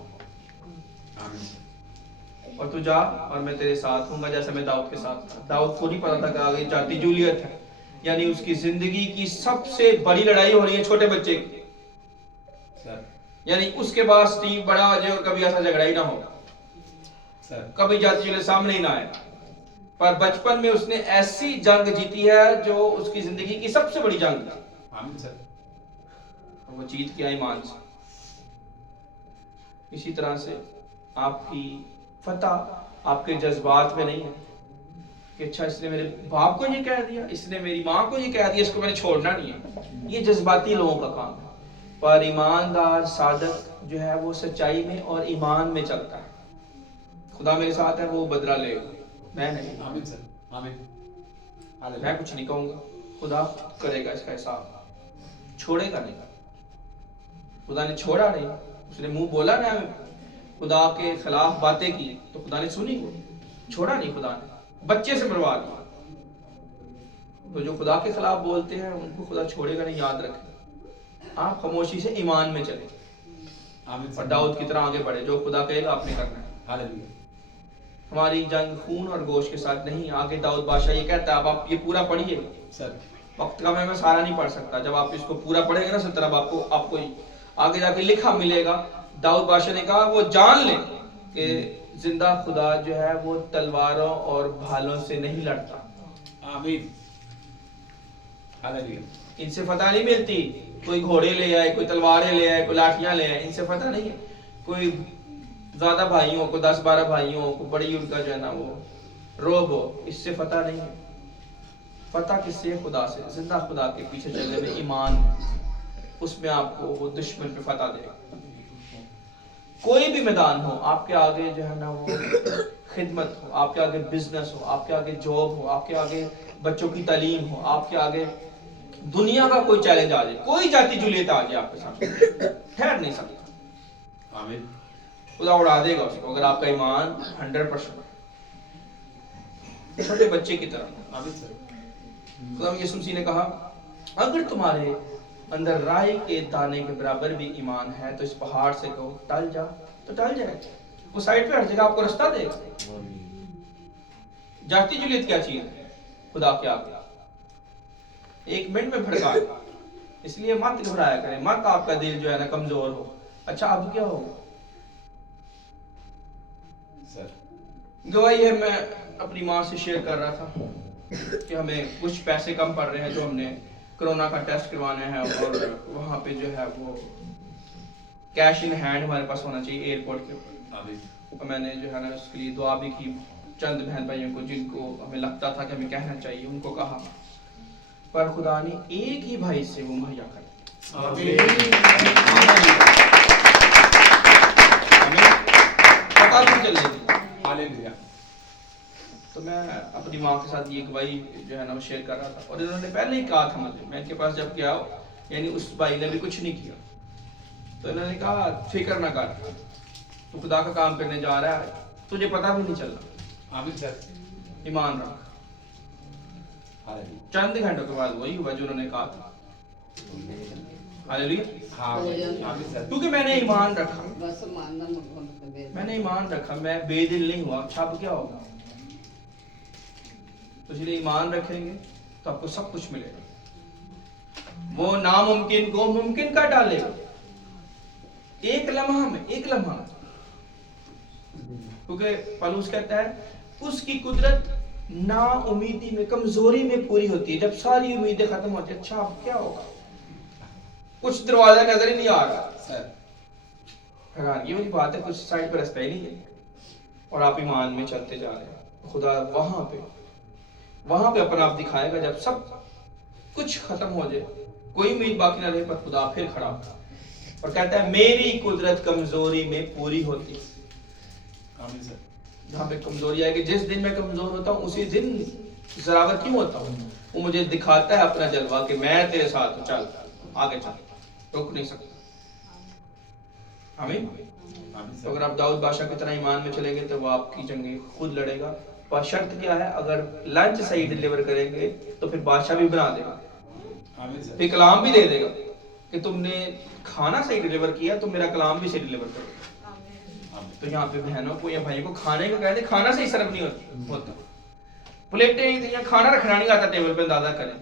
आमीन। और तू जा और मैं तेरे साथ हूँगा, जैसे मैं दाऊद के साथ था। दाऊद को नहीं पता था कि आगे जाती जूलियत है, यानी उसकी जिंदगी की सबसे बड़ी लड़ाई हो रही है छोटे बच्चे की। सर। यानी उसके बाद स्टीव बड़ा हो जाए और कभी ऐसा झगड़ा ही ना हो, सर। कभी जाति जुलूस सामने ही ना आए, पर बचपन में उसने ऐसी जंग जीती है जो उसकी जिंदगी की सबसे बड़ी जंग है। आमीन सर। वो जीत गया ईमान से। इसी तरह से आपकी फतह आपके जज्बात में नहीं है कि अच्छा इसने मेरे बाप को ये कह दिया, इसने मेरी माँ को ये कह दिया, इसको मैंने छोड़ना नहीं है। ये जज्बाती लोगों का काम है। पर ईमानदार सादक जो है वो सच्चाई में और ईमान में चलता है। खुदा मेरे साथ है, वो बदला लेगा, मैं नहीं। आमीन सर। आमीन। मैं कुछ नहीं कहूंगा, खुदा करेगा इसका हिसाब, छोड़ेगा नहीं। खुदा ने छोड़ा नहीं, उसने मुंह बोला ना खुदा के खिलाफ बातें की तो खुदा ने सुनी को, छोड़ा नहीं खुदा ने, बच्चे से मरवा दिया। तो जो खुदा के खिलाफ बोलते हैं उनको खुदा छोड़ेगा नहीं, याद रखें। आप खामोशी से ईमान में चले आमीन और दाऊद की तरह आगे बढ़े, जो खुदा कहेगा आपने करना है। हालेलुया। हमारी जंग खून और गोश्त के साथ नहीं। आगे दाऊद बादशाह ये कहता है, अब आप ये पूरा पढ़िए, सर। वक्त का मैं सारा नहीं पढ़ सकता। जब आप इसको पूरा पढ़ेंगे ना सब तरफ आपको आगे जाके लिखा मिलेगा। दाऊद बादशाह ने कहा वो जान ले कि जिंदा खुदा जो है वो तलवारों और भालों से नहीं लड़ता। आमीन। हालेलुया। इनसे फतह नहीं मिलती, कोई घोड़े ले आए, कोई तलवारें ले आए, कोई लाठियां ले आए, इनसे फतह नहीं है। कोई ज्यादा भाइयों को 10-12 भाइयों को बड़ी उनका जो है ना वो रोब हो, इससे फतह नहीं है। फतह किससे है? खुदा से। जिंदा खुदा के पीछे चलने में ईमान है, उसमें आपको वो दुश्मन पे फतह देगा। कोई भी मैदान हो आपके आगे जो है ना वो खिदमत हो, आपके आगे बिजनेस हो, आपके आगे जॉब हो, आपके आगे बच्चों की तालीम हो, आपके आगे दुनिया का कोई चैलेंज आ जाए, कोई जाति जुलियत आ जाए आपके सामने, ठहर नहीं सकता। आमीन। खुदा उड़ा देगा उसको अगर आपका ईमान 100% छोटे बच्चे की तरह। आमीन सर। खुदा यीशु मसीह ने कहा अगर तुम्हारे अंदर राई के दाने के बराबर भी ईमान है तो इस पहाड़ से कहो टल जा, तो टल जाए, वो साइड पे हट जाएगा, आपको रास्ता देगा। जाति जुलियत क्या चीज है खुदा के आगे, एक मिनट में भड़का, इसलिए मत घबराया करें, मत आपका दिल जो है ना कमजोर हो। अच्छा अब क्या होगा सर? गवाही है, मैं अपनी माँ से शेयर कर रहा था कि हमें कुछ पैसे कम पड़ रहे हैं जो हमने कोरोना का टेस्ट करवाना है और वहाँ पे जो है वो कैश इन हैंड हमारे पास होना चाहिए एयरपोर्ट के ऊपर। आमीन। और मैंने जो है ना उसके लिए दुआ भी की, चंद बहन भाइयों को जिनको हमें लगता था कि हमें कहना चाहिए उनको कहा, पर खुदा ने एक ही भाई से वो मुहैया कर दिया। आमीन। पता नहीं चल रही। हालेलुया। तो मैं अपनी माँ के साथ ये गवाही जो है ना वो शेयर कर रहा था और इन्होंने पहले ही कहा था मुझे, मैं इनके पास जब गया यानी उस भाई ने भी कुछ नहीं किया, तो इन्होंने कहा फिक्र ना कर, तू खुदा का काम करने जा रहा है, तुझे पता भी नहीं चल रहा, आमीन सर। ईमान रख। हालेलुया। चंद घंटों के बाद वही हुआ जो उन्होंने कहा था। हालेलुया। हाँ आमीन सर। क्योंकि मैंने ईमान रखा, बस मानना मैंने ईमान रखा, मैं बेदिल नहीं हुआ। छब क्या होगा, तो इसलिए ईमान रखेंगे तो आपको सब कुछ मिलेगा। वो नामुमकिन को मुमकिन कर डालेगा एक लम्हा में, एक लम्हा। क्योंकि पौलुस कहता है उसकी कुदरत ना उम्मीदी में, कमजोरी में पूरी होती है। जब सारी उम्मीदें खत्म होती है, अच्छा अब क्या होगा, कुछ दरवाजा नजर ही नहीं आ रहा सर। हैरानी वाली बात है, कुछ साइड पर रास्ता ही नहीं है और आप ईमान में चलते जा रहे हैं। खुदा वहां पे अपना आप दिखाएगा जब सब कुछ खत्म हो जाए, कोई उम्मीद बाकी ना रहे, पर खुदा फिर खड़ा और कहता है मेरी कुदरत कमजोरी में पूरी होती है। आमीन सर। जहाँ पे कमजोरी आएगी, जिस दिन मैं कमजोर होता हूँ उसी दिन जरावर क्यों होता हूँ, वो मुझे दिखाता है अपना जलवा कि मैं तेरे साथ हूँ, चल आगे चल, रुक नहीं सकता। आमीन। आमीन तो सर। अगर आप दाऊद बादशाह की तरह ईमान में चलेंगे तो वो आपकी जंगें खुद लड़ेगा। पर शर्त क्या है, अगर लंच सही डिलीवर करेंगे तो फिर बादशाह भी बना देगा, आमीन सर। फिर कलाम भी दे देगा कि तुमने खाना सही डिलीवर किया तो मेरा कलाम भी सही डिलीवर करो। आमीन। तो यहाँ पे बहनों को या भाइयों को खाने का कहते, खाना सही सर्व नहीं होता, प्लेटें ही या खाना रखना नहीं आता टेबल पे, अंदाजा करें।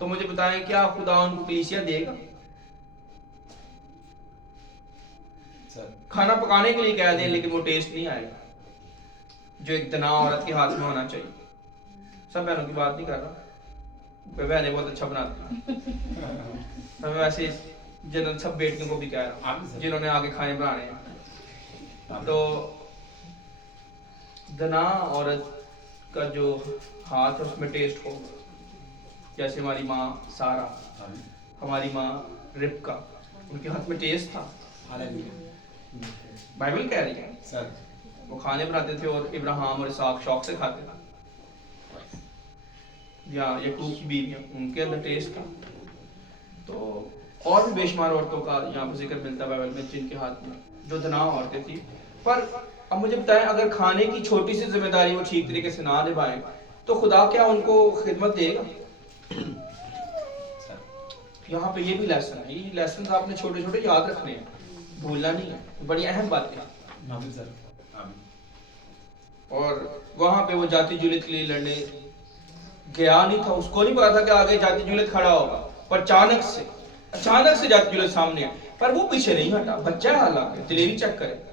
तो मुझे बताएं क्या खुदा उनको कलीसिया देगा? सर। खाना पकाने के लिए कह दें लेकिन वो टेस्ट नहीं आएगा जो एक तना औरत के हाथ में होना चाहिए। सब बहनों की बात नहीं कर रहा, बहनें बहुत अच्छा बनाती हैं। मैं वैसे जनरल सब बेटियों को भी कह रहा हूँ जिन्होंने आगे खाने बनाने हैं। तो दना औरत का जो हाथ है उसमें टेस्ट होगा, जैसे हमारी माँ सारा, आमीन। हमारी माँ रिबका, उनके हाथ में टेस्ट था। हालेलुया। बाइबल कह रही है सर। वो खाने बनाते थे और इब्राहिम और इसहाक शौक से खाते थे, या याकूब की बीवियां, उनके अंदर टेस्ट था। तो और भी बेशुमार औरतों का यहाँ पर जिक्र मिलता है बाइबल में जिनके हाथ में जो दना औरतें थी। पर अब मुझे बताएं, अगर खाने की छोटी सी जिम्मेदारी वो ठीक तरीके से ना निभाएं तो खुदा क्या उनको खिदमत देगा? यहाँ पे ये भी लेसन है, ये लेसन आपने छोटे छोटे याद रखने हैं, भूलना नहीं है, बड़ी अहम बातें हैं। आमीन सर। आमीन। और वहां पे वो जाति जुलियत के लिए लड़ने गया नहीं था, उसको नहीं पता था कि आगे जाति जुलियत खड़ा होगा, पर अचानक से जाति जुलियत सामने है, पर वो पीछे नहीं हटा, बच्चा है हालांकि, दिलेरी चेक करे।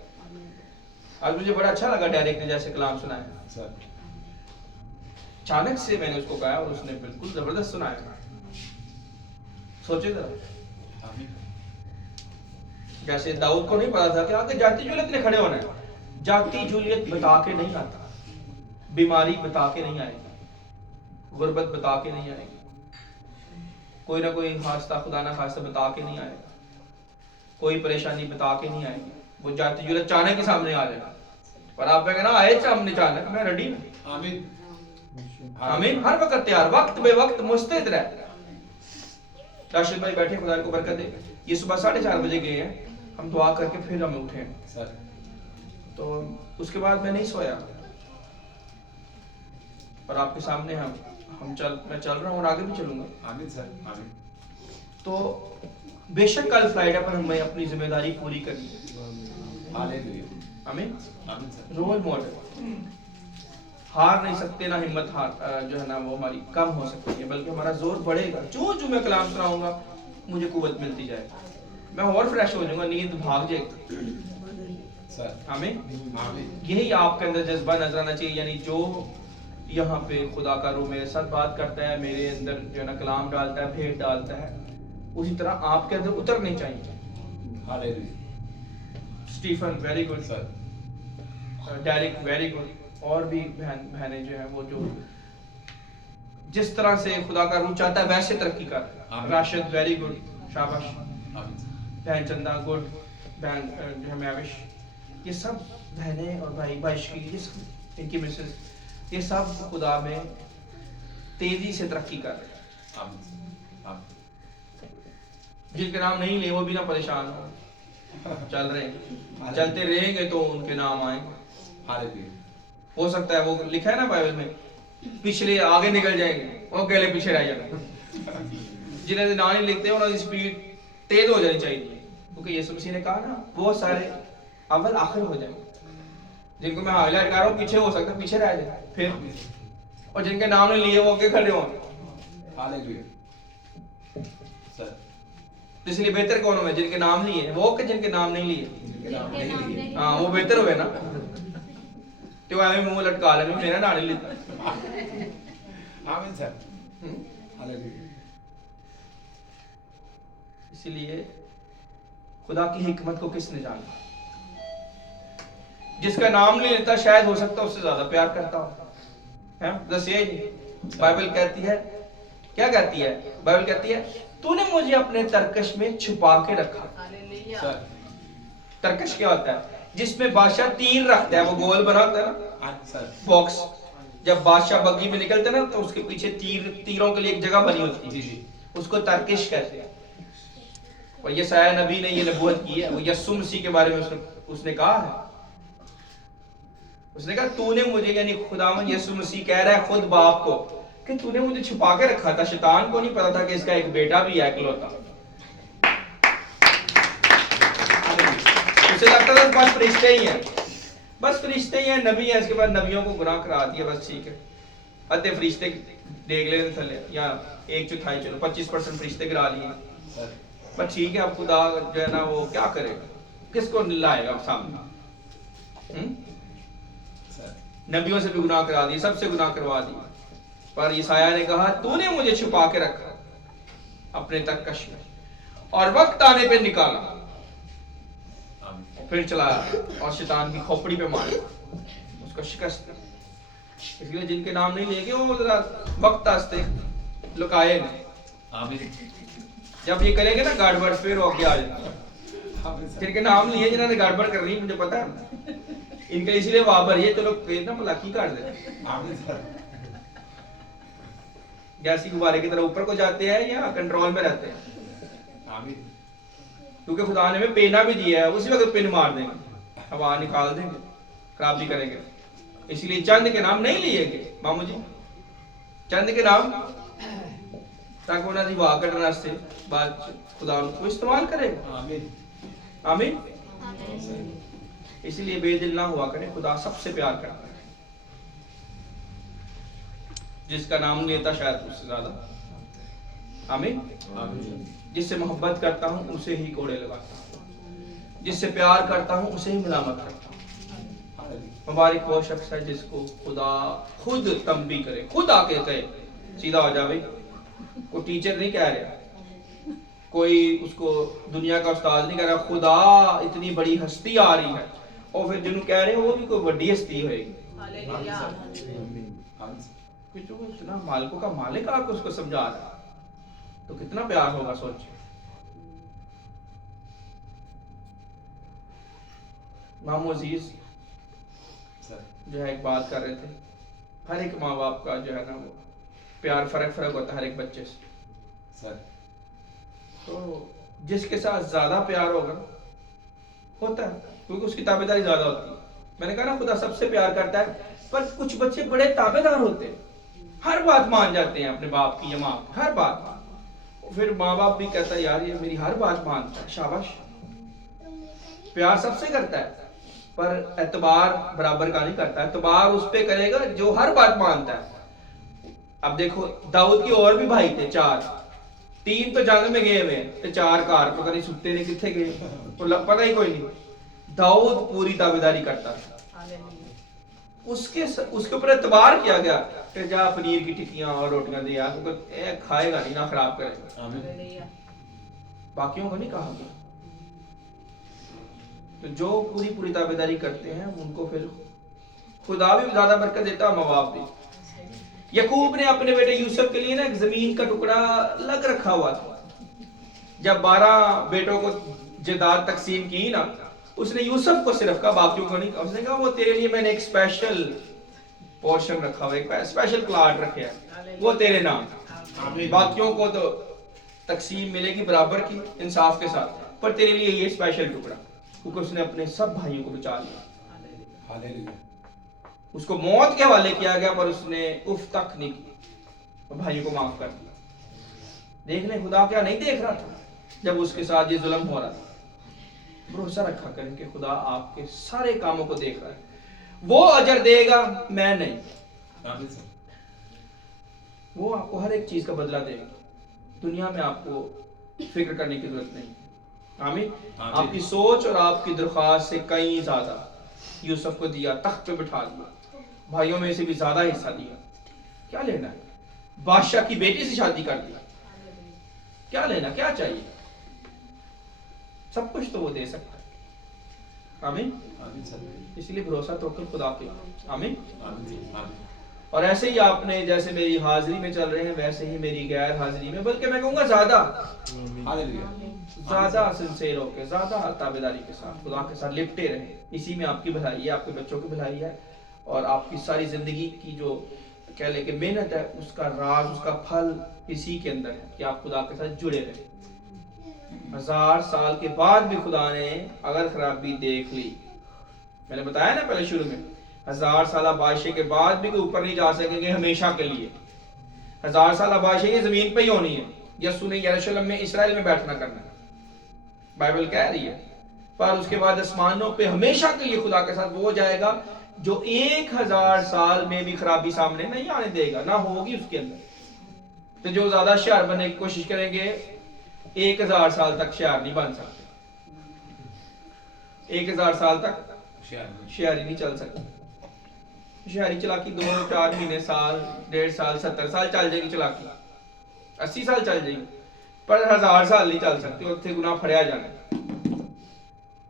आज मुझे बड़ा अच्छा लगा डायरेक्ट ने जैसे कलाम सुनाया सर। अचानक से मैंने उसको कहा और उसने बिल्कुल जबरदस्त सुनाया। सोचे जरा, आमीन। जैसे दाऊद को नहीं पता था कि आगे जाति जुलियत ने खड़े होना है। जाति जुलियत बता के नहीं आता, बीमारी बता के नहीं आएगी, गुर्बत बता के नहीं आएगी, कोई ना कोई हादसा खुदा ना खास्ता बता के नहीं आएगा, कोई परेशानी बता के नहीं आएगी। वो जाति जुलियत अचानक के सामने आ जाएगा। पर आप कहना आए सामने अचानक, मैं रेडी हूं। आमीन। आमीन। हर वक्त तैयार, वक्त बे वक्त मुस्तैद रह। राशिद भाई बैठे, खुदा को बरकत दे। ये सुबह 4:30 बजे गए हैं, हम दुआ करके फिर हम उठे हैं। सर तो उसके बाद मैं नहीं सोया, और आपके सामने मैं चल रहा हूँ और आगे भी चलूंगा। आमीन सर आमीन। तो बेशक कल फ्लाइट है, पर हमें अपनी जिम्मेदारी पूरी करनी है। हालेलुया। आमीन। आमीन सर। रोल मॉडल, हार नहीं सकते ना, हिम्मत जो है ना वो हमारी कम हो सकती है, बल्कि हमारा जोर बढ़ेगा। जो जो मैं कलाम सुनाऊंगा मुझे कुव्वत मिलती जाए, मैं और फ्रेश हो जाऊंगा, नींद भाग जाएगी। सर आमीन। आमीन। यही आपके अंदर जज्बा नजर आना चाहिए, यानी जो यहाँ पे खुदा का रूह मेरे साथ बात करता है, मेरे अंदर जो है ना कलाम डालता है, भेद डालता है, उसी तरह आपके अंदर उतरनी चाहिए। Hallelujah. Stephen very good sir. Derrick very good, और भी बहनें जो हैं वो जो जिस तरह से खुदा का रूह चाहता है वैसे तरक्की कर रहे हैं। आमीन। राशिद वेरी गुड, शाबाश। आमीन सर। बहन चंदा गुड, बहन जो है मैविश, ये सब बहनें और भाई बाइशकी, ये सब इनकी मिसेस, ये सब खुदा में तेजी से तरक्की कर रहे हैं। आमीन सर। आमीन। जिनके नाम नहीं लिए वो भी ना परेशान हो, चल रहे हैं, चलते रहेंगे तो उनके नाम आएंगे। हालेलुया। हो सकता है वो लिखा है ना बाइबल में, पिछले आगे निकल जाएंगे, वो अकेले पीछे रह जाएंगे। जिन्हें नाम नहीं लिखते उन्होंने स्पीड तेज हो जानी चाहिए, क्योंकि यीशु मसीह ने कहा ना वो सारे अव्वल आखिर हो जाएंगे। जिनको मैं हाईलाइट कर रहा हूँ पीछे हो सकता है पीछे रह जाए फिर, और जिनके नाम नहीं लिए वो आगे खड़े हों। हालेलुया। सर इसलिए बेहतर कौन हो, जिनके नाम लिए वो कि जिनके नाम नहीं लिए? जिनके नाम नहीं लिए। हाँ वो बेहतर हुए ना, तो हमें मुंह लटका लेने मेरा नाम नहीं लेता। आमीन सर। हालेलुया। इसीलिए खुदा की हिकमत को किसने जाना? जिसका नाम नहीं लेता शायद हो सकता उससे ज्यादा प्यार करता हो, है बस यही। बाइबल कहती है, क्या कहती है बाइबल? कहती है तूने मुझे अपने तरकश में छुपा के रखा। सर तरकश क्या होता है? जिसमें बादशाह तीर रखता है, वो गोल बना होता है ना सर। बॉक्स। जब बादशाह बग्गी में निकलते हैं ना तो उसके पीछे तीरों के लिए एक जगह बनी होती है, जी जी। उसको तरकश कहते हैं। और ये साया नबी ने ये नबूवत की है, वो यीशु मसीह के बारे में उसने कहा है। उसने कहा तूने मुझे, यानी खुदावंद यीशु मसीह कह रहा है खुद बाप को कि तूने मुझे छुपा के रखा था। शैतान को नहीं पता था कि इसका एक बेटा भी है इकलौता। उसे लगता था बस फरिश्ते ही हैं, बस फरिश्ते ही हैं, नबी है, इसके बाद नबियों को गुनाह करा दिया, बस ठीक है। अद्धे फरिश्ते देख ले थले, या 1/4 चलो 25% फरिश्ते गिरा लिए, पर ठीक है। अब खुदा जो है ना वो क्या करेगा, किसको लाएगा सामने? नबियों से भी गुनाह करा दिए, सबसे गुनाह करवा दिए, पर यसाया ने कहा तूने मुझे छुपा के रखा अपने तरकश में, और वक्त आने पे निकाला, फिर चलाया और शैतान की खोपड़ी पे मारा, उसको शिकस्त दी। इसलिए जिनके नाम नहीं लेंगे वो जरा वक्त आस्ते लुकाए नहीं। जब ये करेंगे ना गड़बड़, फिर वो आगे आ जाएंगे। जिनके नाम लिए जिन्होंने गड़बड़ कर रही, मुझे पता है इनके, इसीलिए वहां पर ये तो लोग पेट ना मलाकी काट देते, गैसी गुब्बारे की तरह ऊपर को जाते हैं या कंट्रोल में रहते हैं। क्योंकि खुदा ने हमें पेना भी दिया है, उसी वक्त पिन मार देंगे, हवा निकाल देंगे, खराबी करेंगे। इसलिए चंद के नाम नहीं लिएगे मामू जी, चंद के नाम, ताकि उन्हें दी वाह कटने से बाद खुदा उनको इस्तेमाल करेगा। आमीन। इसलिए बेदिल ना हुआ करें, खुदा सबसे प्यार करता है, जिसका नाम नहीं लेता शायद उससे ज्यादा। आमीन। जिससे मोहब्बत करता हूं उसे ही कोड़े लगाता हूं, जिससे प्यार करता हूं उसे ही मलामत करता हूं। मुबारक वो शख्स है जिसको खुदा खुद तंबी करे, खुद आके कहे, सीधा हो जा भाई। कोई टीचर नहीं कह रहा, कोई उसको दुनिया का उस्ताद नहीं कह रहा, खुदा इतनी बड़ी हस्ती आ रही है और फिर जिन्होंने कह रहे हैं वो भी कोई बड़ी हस्ती होगी। इतना मालिकों का मालिक आके उसको समझा रहा है तो कितना प्यार होगा, सोच। मामू अजीज, सर जो है एक बात कर रहे थे, हर एक माँ बाप का जो है ना वो प्यार फर्क होता है हर एक बच्चे से। सर तो जिसके साथ ज्यादा प्यार होगा होता है, क्योंकि उसकी ताबेदारी ज्यादा होती है। मैंने कहा ना खुदा सबसे प्यार करता है, पर कुछ बच्चे बड़े ताबेदार होते हैं, हर बात मान जाते हैं अपने बाप की या माँ की, हर बात। फिर माँ बाप भी कहता है यार ये मेरी हर बात मानता है, शाबाश। प्यार सबसे करता है, पर एतबार बराबर का नहीं करता। एतबार उस पे करेगा जो हर बात मानता है। अब देखो दाऊद के और भी भाई थे 4, 3 तो जंग में गए हुए हैं, तो 4 कार पता नहीं सुते ने कितने गए, तो पता ही कोई नहीं। दाऊद पूरी ताबेदारी करता था, उसके ऊपर एतबार किया गया कि जा पनीर की टिक्कियां और रोटियां दे यार, क्योंकि खाएगा नहीं ना खराब करेगा। आमीन बाकियों को नहीं कहा गया। तो जो पूरी ताबेदारी करते हैं उनको फिर खुदा भी ज्यादा बरकत देता है, माँ बाप भी। यकूब ने अपने बेटे यूसुफ के लिए ना एक जमीन का टुकड़ा अलग रखा हुआ था। जब 12 बेटों को जायदाद तकसीम की ना, उसने यूसुफ को सिर्फ कहा, बाकियों को नहीं कहा। उसने कहा वो तेरे लिए मैंने एक स्पेशल पोर्शन रखा हुआ, एक स्पेशल प्लाट रखे हैं, वो तेरे नाम। बाकियों को तो तकसीम मिलेगी बराबर की इंसाफ के साथ, पर तेरे लिए ये स्पेशल टुकड़ा, क्योंकि उसने अपने सब भाइयों को बचा लिया। हालेलुया उसको मौत के हवाले किया गया, पर उसने उफ तक नहीं की और भाइयों को माफ कर दिया। देख ले खुदा क्या नहीं देख रहा था जब उसके साथ ये जुल्म हो रहा था। भरोसा रखा करें कि खुदा आपके सारे कामों को देख रहा है, वो अजर देगा, मैं नहीं। आमीन सर वो आपको हर एक चीज का बदला देगा। दुनिया में आपको फिक्र करने की जरूरत नहीं। आमीन। आमीन। आपकी सोच और आपकी दरख्वास्त से कहीं ज्यादा यूसुफ को दिया, तख्त पे बिठा दिया, भाइयों में से भी ज्यादा हिस्सा दिया। क्या लेना है? बादशाह की बेटी से शादी कर दी, क्या लेना, क्या चाहिए? सब कुछ तो वो दे सकता है। आमीन। आमीन सर इसलिए भरोसा तो खुदा पे। आमीन। आमीन आमीन और ऐसे ही आपने जैसे मेरी हाजिरी में चल रहे हैं, वैसे ही मेरी गैर हाजिरी में, बल्कि मैं कहूँगा ज्यादा सिंसेर होकर, ज्यादा ताबेदारी के साथ खुदा के साथ लिपटे रहे। इसी में आपकी भलाई है, आपके बच्चों की भलाई है, और आपकी सारी जिंदगी की जो कह ले कि मेहनत है, उसका राज, उसका फल इसी के अंदर है कि आप खुदा के साथ जुड़े रहे। 1000 साल के बाद भी खुदा ने अगर खराबी देख ली, मैंने बताया ना पहले शुरू में, 1000 साल बादशाह के बाद भी कोई ऊपर नहीं जा सकेंगे हमेशा के लिए। 1000 साल बादशाही जमीन पे ही होनी है। यस्सु ने यरूशलेम में इस्राएल में बैठना करना है, बाइबल कह रही है। पर उसके बाद आसमानों पे हमेशा के लिए खुदा के साथ वो जाएगा जो 1000 साल में भी खराबी सामने नहीं आने देगा, ना होगी उसके अंदर। तो जो ज्यादा होशियार बनने की कोशिश करेंगे 1000 साल तक होशियार नहीं बन सकते। 1000 साल तक होशियारी नहीं चल सकती। होशियारी चलाकी 2-4 महीने, साल, 1.5 साल, 70 साल चल जाएगी चलाकी, 80 साल चल जाएगी, पर 1000 साल नहीं चल सकती। उत्थे गुनाह फड़िया जाना,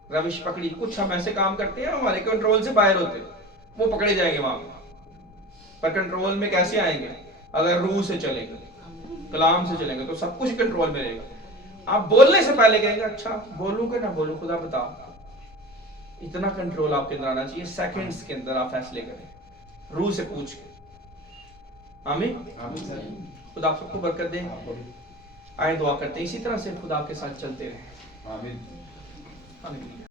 रविश पकड़ी। कुछ हम ऐसे काम करते हैं हमारे कंट्रोल से बाहर होते, वो पकड़े जाएंगे वहां पर कंट्रोल में कैसे आएंगे? अगर रूह से चलेंगे, कलाम से चलेंगे, तो सब कुछ कंट्रोल में रहेगा। आप बोलने से पहले कहेंगे अच्छा बोलूं कि ना बोलूं, खुदा बता। इतना कंट्रोल आपके अंदर आना चाहिए, सेकंड्स के अंदर आप फैसले करें रूह से पूछ के। आमीन। आमीन सर खुदा आप सबको बरकत दे। आए दुआ करते हैं इसी तरह से खुदा के साथ चलते रहे। आमीन आमीन।